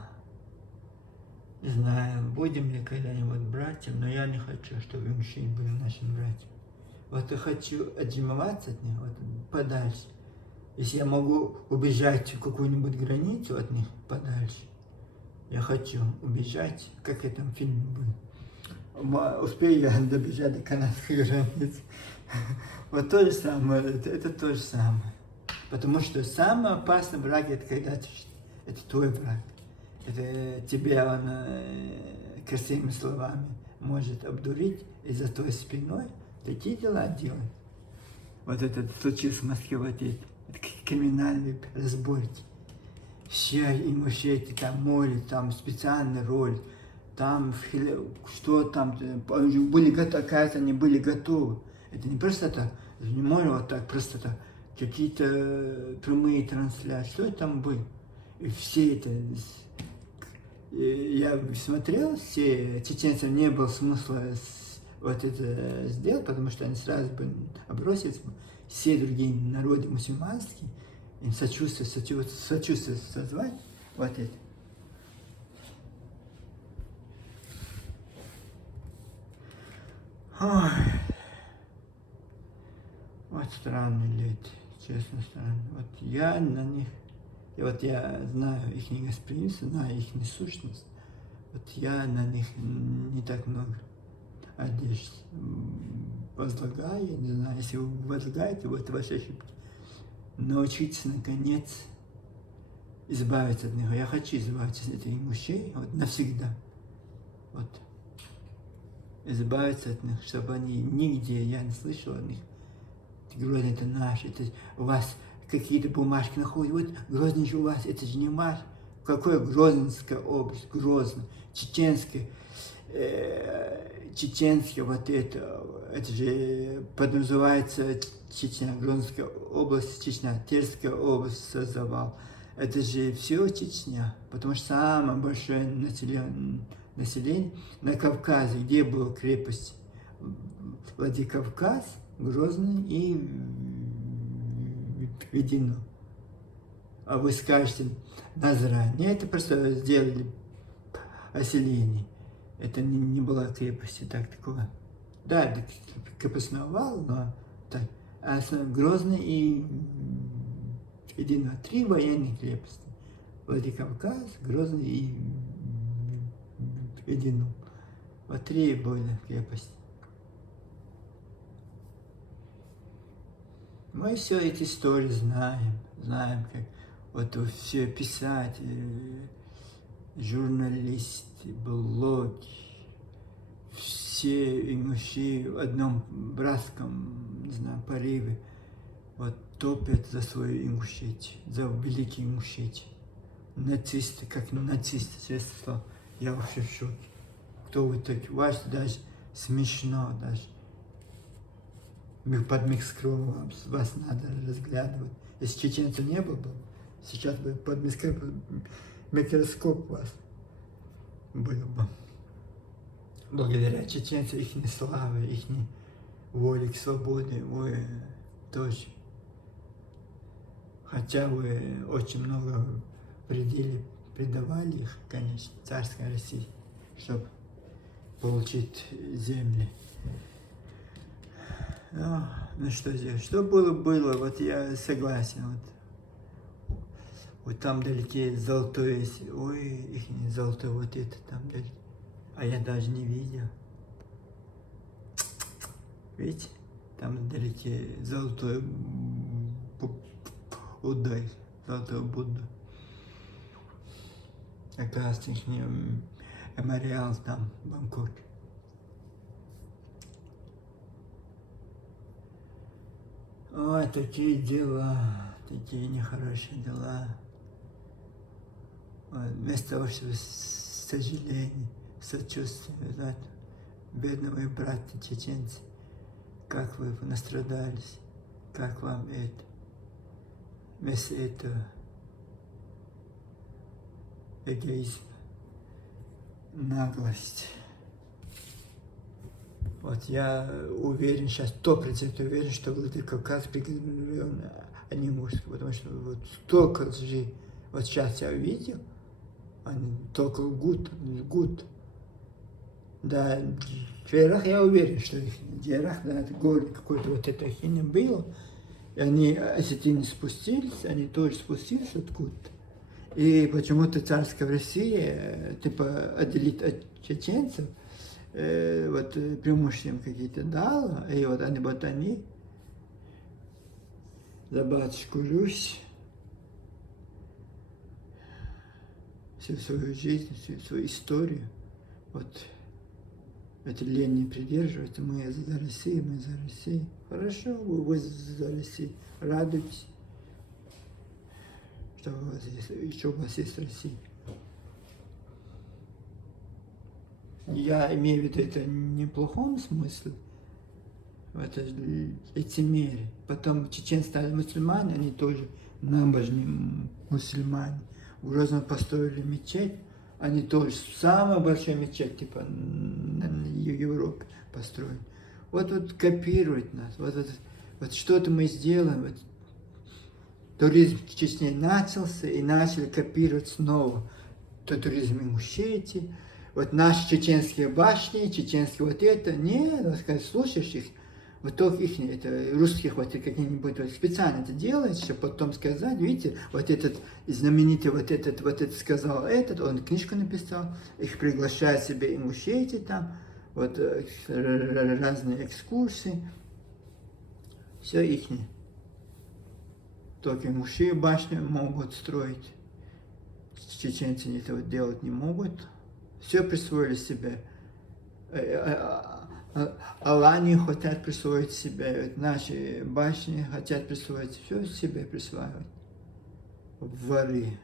Не знаю, будем ли когда-нибудь братьям, но я не хочу, чтобы мужчины были нашими братьями. Вот я хочу отжиматься от них, вот, подальше. Если я могу убежать в какую-нибудь границу от них подальше, я хочу убежать, как в этом фильме было. Успею я добежать до канадской границы. Вот то же самое, это то же самое. Потому что самый опасный враг, это когда это твой враг. Это тебя он красивыми словами может обдурить, и за твоей спиной такие дела делать. Вот этот случился в Москве, вот эти криминальные разборки. Все имущества, там море, там специальный роль, там что там, были, оказывается, они были готовы. Это не просто так, не море вот так, просто так, какие-то прямые трансляции, что там было. И все это, я смотрел, все чеченцев не было смысла вот это сделать, потому что они сразу бы обросились, все другие народы мусульманские, им сочувствие созвать, вот это. Ой. Вот странные люди, честно странные. Вот я на них, я знаю их гостеприимство, знаю их сущность, вот я на них не так много одежды возлагаю, не знаю, если вы возлагаете, вот ваши ошибки. Научиться, наконец, избавиться от них. Я хочу избавиться от этих мужчин вот, навсегда. Вот. Избавиться от них, чтобы они нигде, я не слышал о них. Грозный это наш, это у вас какие-то бумажки находят. Вот Грозный же у вас, это же не ваш. Какая Грозненская область, Грозно, чеченская, вот это же подразумевается Чечня, Грозненская область, Чечня, Терская область создавал. Это же все Чечня, потому что самое большое население на Кавказе, где была крепость Владикавказ, Грозный и Ведено. А вы скажете, Назрань. Нет, это просто сделали оселение. Это не была крепости, такого. Да, крепостного вала, но так. А Грозный и Ведено. 3 военные крепости. Владикавказ, Грозный и Ведено. Вот 3 были крепости. Мы все эти истории знаем, как вот все писатели, журналисты, блоги, все имущие в одном братском, не знаю, порыве, вот топят за свою Ингушетию, за великие Ингушетии. Нацисты, как нацисты, честно, я вообще в шоке. Кто вы такие? Вас даже смешно даже. Под микроскопом вас надо разглядывать. Если чеченцев не было бы, сейчас бы под микроскоп вас был бы. Благодаря чеченцам, их славе, их воле к свободе, вы тоже. Хотя вы очень много предавали их, конечно, царской России, чтобы получить земли. Ну что здесь? Что было, вот я согласен. Вот там далеко золотое есть. Ой, их не золотое, вот это там далеко. А я даже не видел. Видите? Там вдалеке золотой Будда, золотой Будда. Оказывается, их мемориал там, в Бангкоке. Ой, такие дела, такие нехорошие дела. Вот, вместо того, чтобы сожаление, сочувствие, да, бедные мои братья чеченцы, как вы настрадались, как вам это. Вместо этого эгоизм, наглость. Вот я уверен, сейчас 100% уверен, что Владикавказ прикреплен, а не Мурск, потому что вот столько лжи. Вот сейчас я видел, они только лгут. Да, Джерах, я уверен, что Джерах, да, это город какой-то вот это хиня было, и они, если ты не спустились, они тоже спустились откуда-то. И почему-то царская Россия, типа, отделит от чеченцев, вот преимущества какие-то дала, и вот они за батюшку Русь всю свою жизнь, всю свою историю, вот этой лени придерживаются. Мы за Россию, мы за Россию. Хорошо, вы за Россию, радуйтесь, что у вас есть, еще у вас есть Россия. Я имею в виду это не в плохом смысле, это лицемерие. Потом чеченцы стали мусульмане, они тоже набожные мусульмане. В Грозном построили мечеть, они тоже самая большая мечеть, типа, на Европе построили. Вот копируют нас, вот что-то мы сделаем. Вот. Туризм в Чечне начался, и начали копировать снова. То туризм Ингушетии, вот наши чеченские башни, чеченские вот это. Нет, вот, когда слушаешь их, вот только их, это, русских вот какие-нибудь вот, специально это делают, чтобы потом сказать, видите, вот этот знаменитый вот этот сказал этот, он книжку написал, их приглашают себе Ингушетии там, вот разные экскурсии, все ихнее. Только ингуши башни могут строить, чеченцы этого делать не могут, все присвоили себе. Аланию хотят присвоить себе, наши башни хотят присвоить, все себе присваивать. Воры.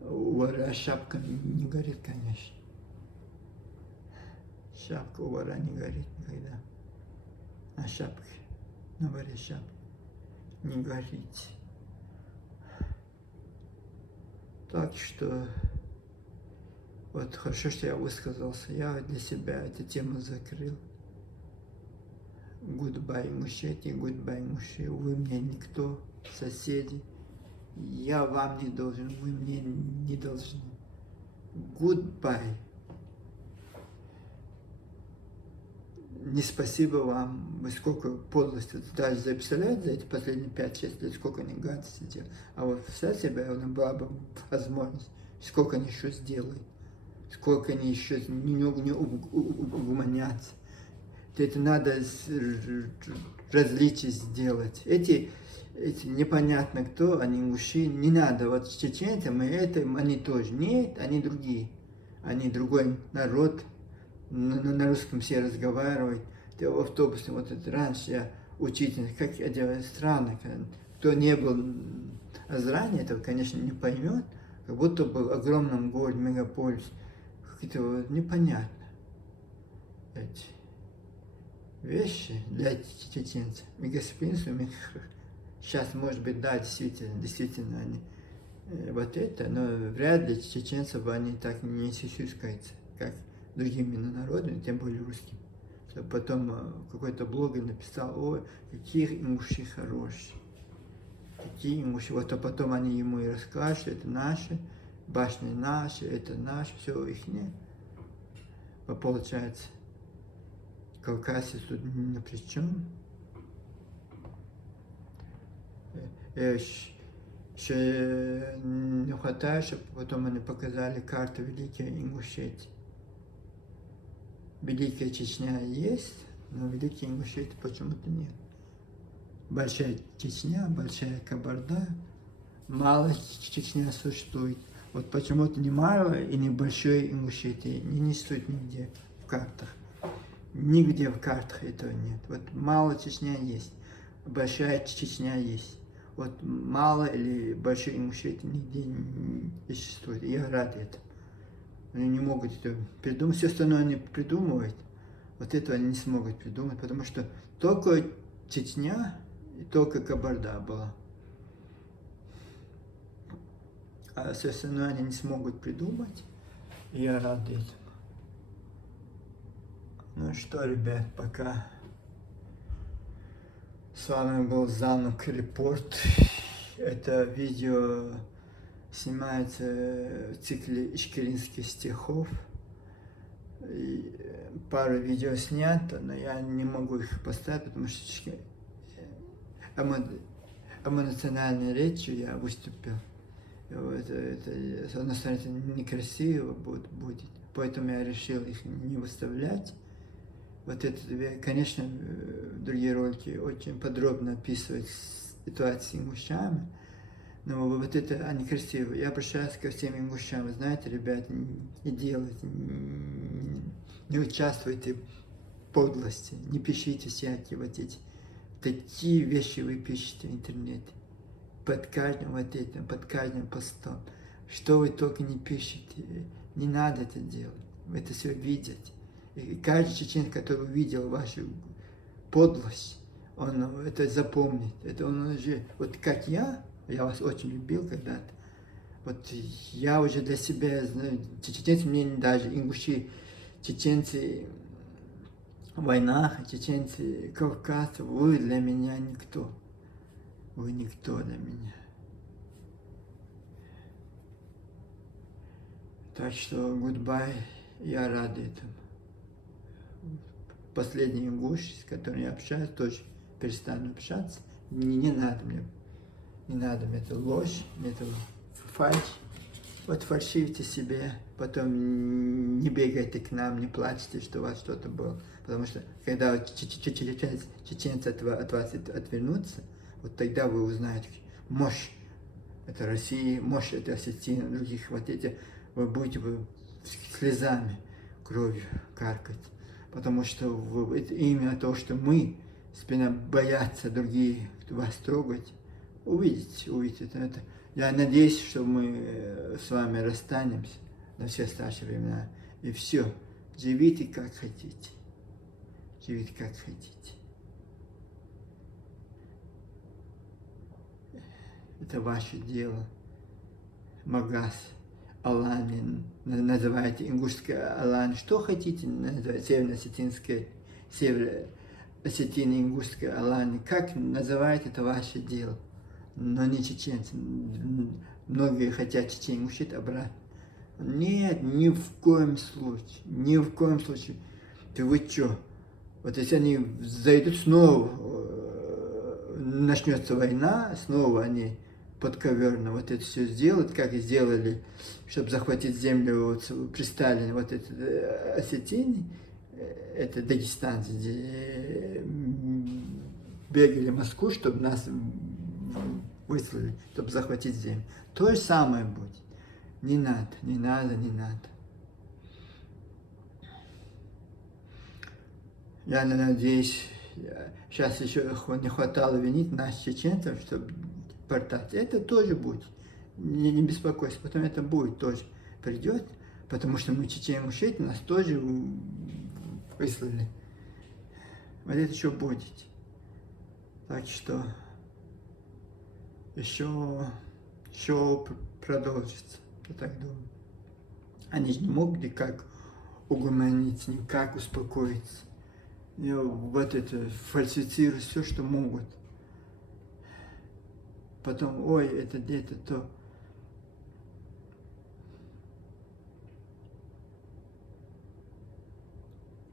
У вора шапка не горит, конечно. Шапка у вора не горит никогда. А шапка, на воре шапка не горит. Так что... Вот хорошо, что я высказался, я для себя эту тему закрыл. Goodbye, Ингушетия, goodbye, Ингуши. Вы мне никто, соседи. Я вам не должен, вы мне не должны. Goodbye. Не спасибо вам. Вы сколько подлости даже представляете за эти последние 5-6 лет, сколько они гадости делают. А вот представьте себе, была бы возможность, сколько они еще сделают. Сколько они еще не угомонятся. Это надо различия сделать. Эти непонятно кто, они ингуши, не надо. Вот с чеченцами они тоже. Нет, они другие. Они другой народ. На русском все разговаривают. В автобусе, вот это раньше я учитель, как это странно. Кто не был Азране, этого, конечно, не поймет. Как будто бы в огромном городе, мегаполисе. Какие-то вот непонятно эти вещи для чеченцев. Мегасплинсу, сейчас, может быть, да, действительно они вот это, но вряд ли чеченцев они так не сюсюскаются, как другими народами, тем более русскими. Что потом какой-то блогер написал, ой, какие ингуши хорошие, какие ингуши. Вот, а потом они ему и расскажут, что это наши, башни наши, это наше, все их нет. Получается, Кавказец тут ни при чем. Еще не хватает, чтобы потом они показали карту Великой Ингушетии. Великая Чечня есть, но Великой Ингушетии почему-то нет. Большая Чечня, большая Кабарда, мало Чечня существует. Вот почему-то ни малого и ни большой Ингушетии не существует нигде в картах. Нигде в картах этого нет. Вот мало Чечня есть. большая Чечня есть. Вот мало или большой Ингушетии это нигде не существует. И я рад этому. Они не могут это придумать. Все остальное они придумывают. Вот этого они не смогут придумать, потому что только Чечня и только Кабарда была. А все остальное они не смогут придумать. И я рад этому. Ну что, ребят, пока. С вами был Занук Репорт. Это видео снимается в цикле ичкеринских стихов. И пару видео снято, но я не могу их поставить, потому что эмоциональной речью я выступил. С одной стороны, это некрасиво будет, поэтому я решил их не выставлять. Вот это, конечно, другие ролики очень подробно описывают ситуацию с ингушами, но вот это они красивые. Я обращаюсь ко всем ингушам. Вы знаете, ребята, не делайте, не участвуйте в подлости, не пишите всякие вот эти. Такие вещи вы пишете в интернете. Под каждым вот этим, под каждым постом. Что вы только не пишете, не надо это делать. Вы это все видите. И каждый чеченец, который увидел вашу подлость, он это запомнит. Это он уже, вот как я вас очень любил когда-то. Вот я уже для себя знаю, чеченцы мне даже, ингуши, чеченцы в войнах, чеченцы, кавказцы, вы для меня никто. Вы никто для меня. Так что, goodbye, я рад этому. Последний ингуш, с которым я общаюсь, тоже перестану общаться. Не надо мне. Не надо мне это ложь, мне это фальшь. Вот фальшивьте себе, потом не бегайте к нам, не плачьте, что у вас что-то было. Потому что когда чеченцы от вас отвернутся, вот тогда вы узнаете мощь. Это Россия, мощь это Осетия, других вот эти. Вы будете слезами, кровью каркать. Потому что именно то, что мы боятся другие вас трогать, увидите. Это. Я надеюсь, что мы с вами расстанемся на все старшие времена. И все, живите как хотите. Живите как хотите. Это ваше дело. Магаз. Алани, называйте ингушская Алани, что хотите называть, северо-осетинская, северо-осетина, ингушская Алани, как называете, это ваше дело, но не чеченцы. Многие хотят чечен учить обратно. Нет, ни в коем случае, ни в коем случае. Вы что? Вот если они зайдут снова, начнется война, снова они подковерно вот это все сделают, как и сделали, чтобы захватить землю вот, при Сталине, вот это осетины, это дагестанцы, бегали в Москву, чтобы нас выслали, чтобы захватить землю. То же самое будет. Не надо, не надо, не надо. Я надеюсь, сейчас еще не хватало винить нас, чеченцев, чтобы портать. Это тоже будет. Не беспокойся, потом это будет тоже. Придет, потому что мы чечен мужчин, нас тоже выслали. Вот это еще будет. Так что еще продолжится, я так думаю. Они же не могут никак угомониться, никак успокоиться. И вот это фальсифицируют все, что могут. Потом, ой, это где-то то.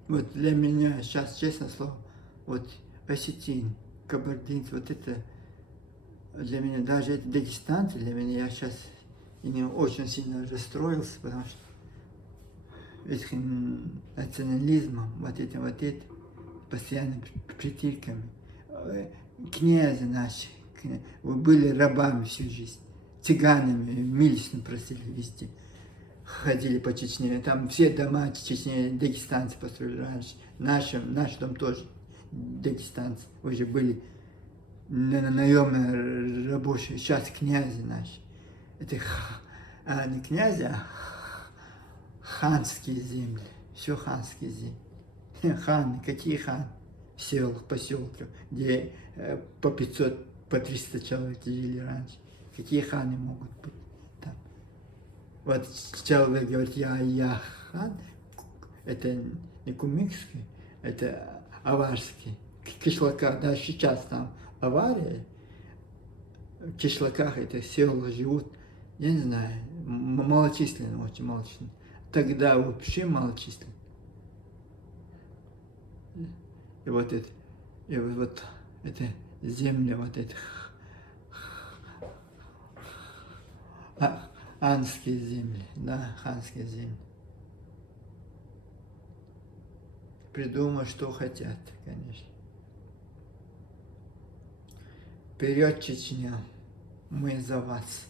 Вот для меня сейчас, честно слово, вот осетин, кабардинцы, вот это для меня, даже это дагестанцы, для меня, я сейчас не очень сильно расстроился, потому что этим национализмом, вот этим, постоянно притирками, князья наши, вы были рабами всю жизнь, цыганами, милостно просили везде. Ходили по Чечне, там все дома Чечне, дагестанцы построили раньше. Наш дом тоже дагестанцы, уже были наемные рабочие, сейчас князи наши. Это не князи, а ханские земли. Все ханские земли. Ханы, какие ханы? В селах, поселках, где по 500, по 300 человек жили раньше. Какие ханы могут быть там? Вот человек говорит, я хан, это не кумыкский, это аварский. В Кишлаках, даже сейчас там авария, в Кишлаках это села живут, я не знаю, малочисленно, очень малочисленно. Тогда вообще малочисленно. И вот это земля, вот это ханские земли, да, ханские земли. Придумай, что хотят, конечно. Вперед, Чечня, мы за вас.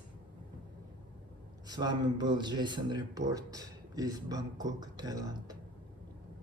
С вами был Джейсон Репорт из Бангкока, Таиланд.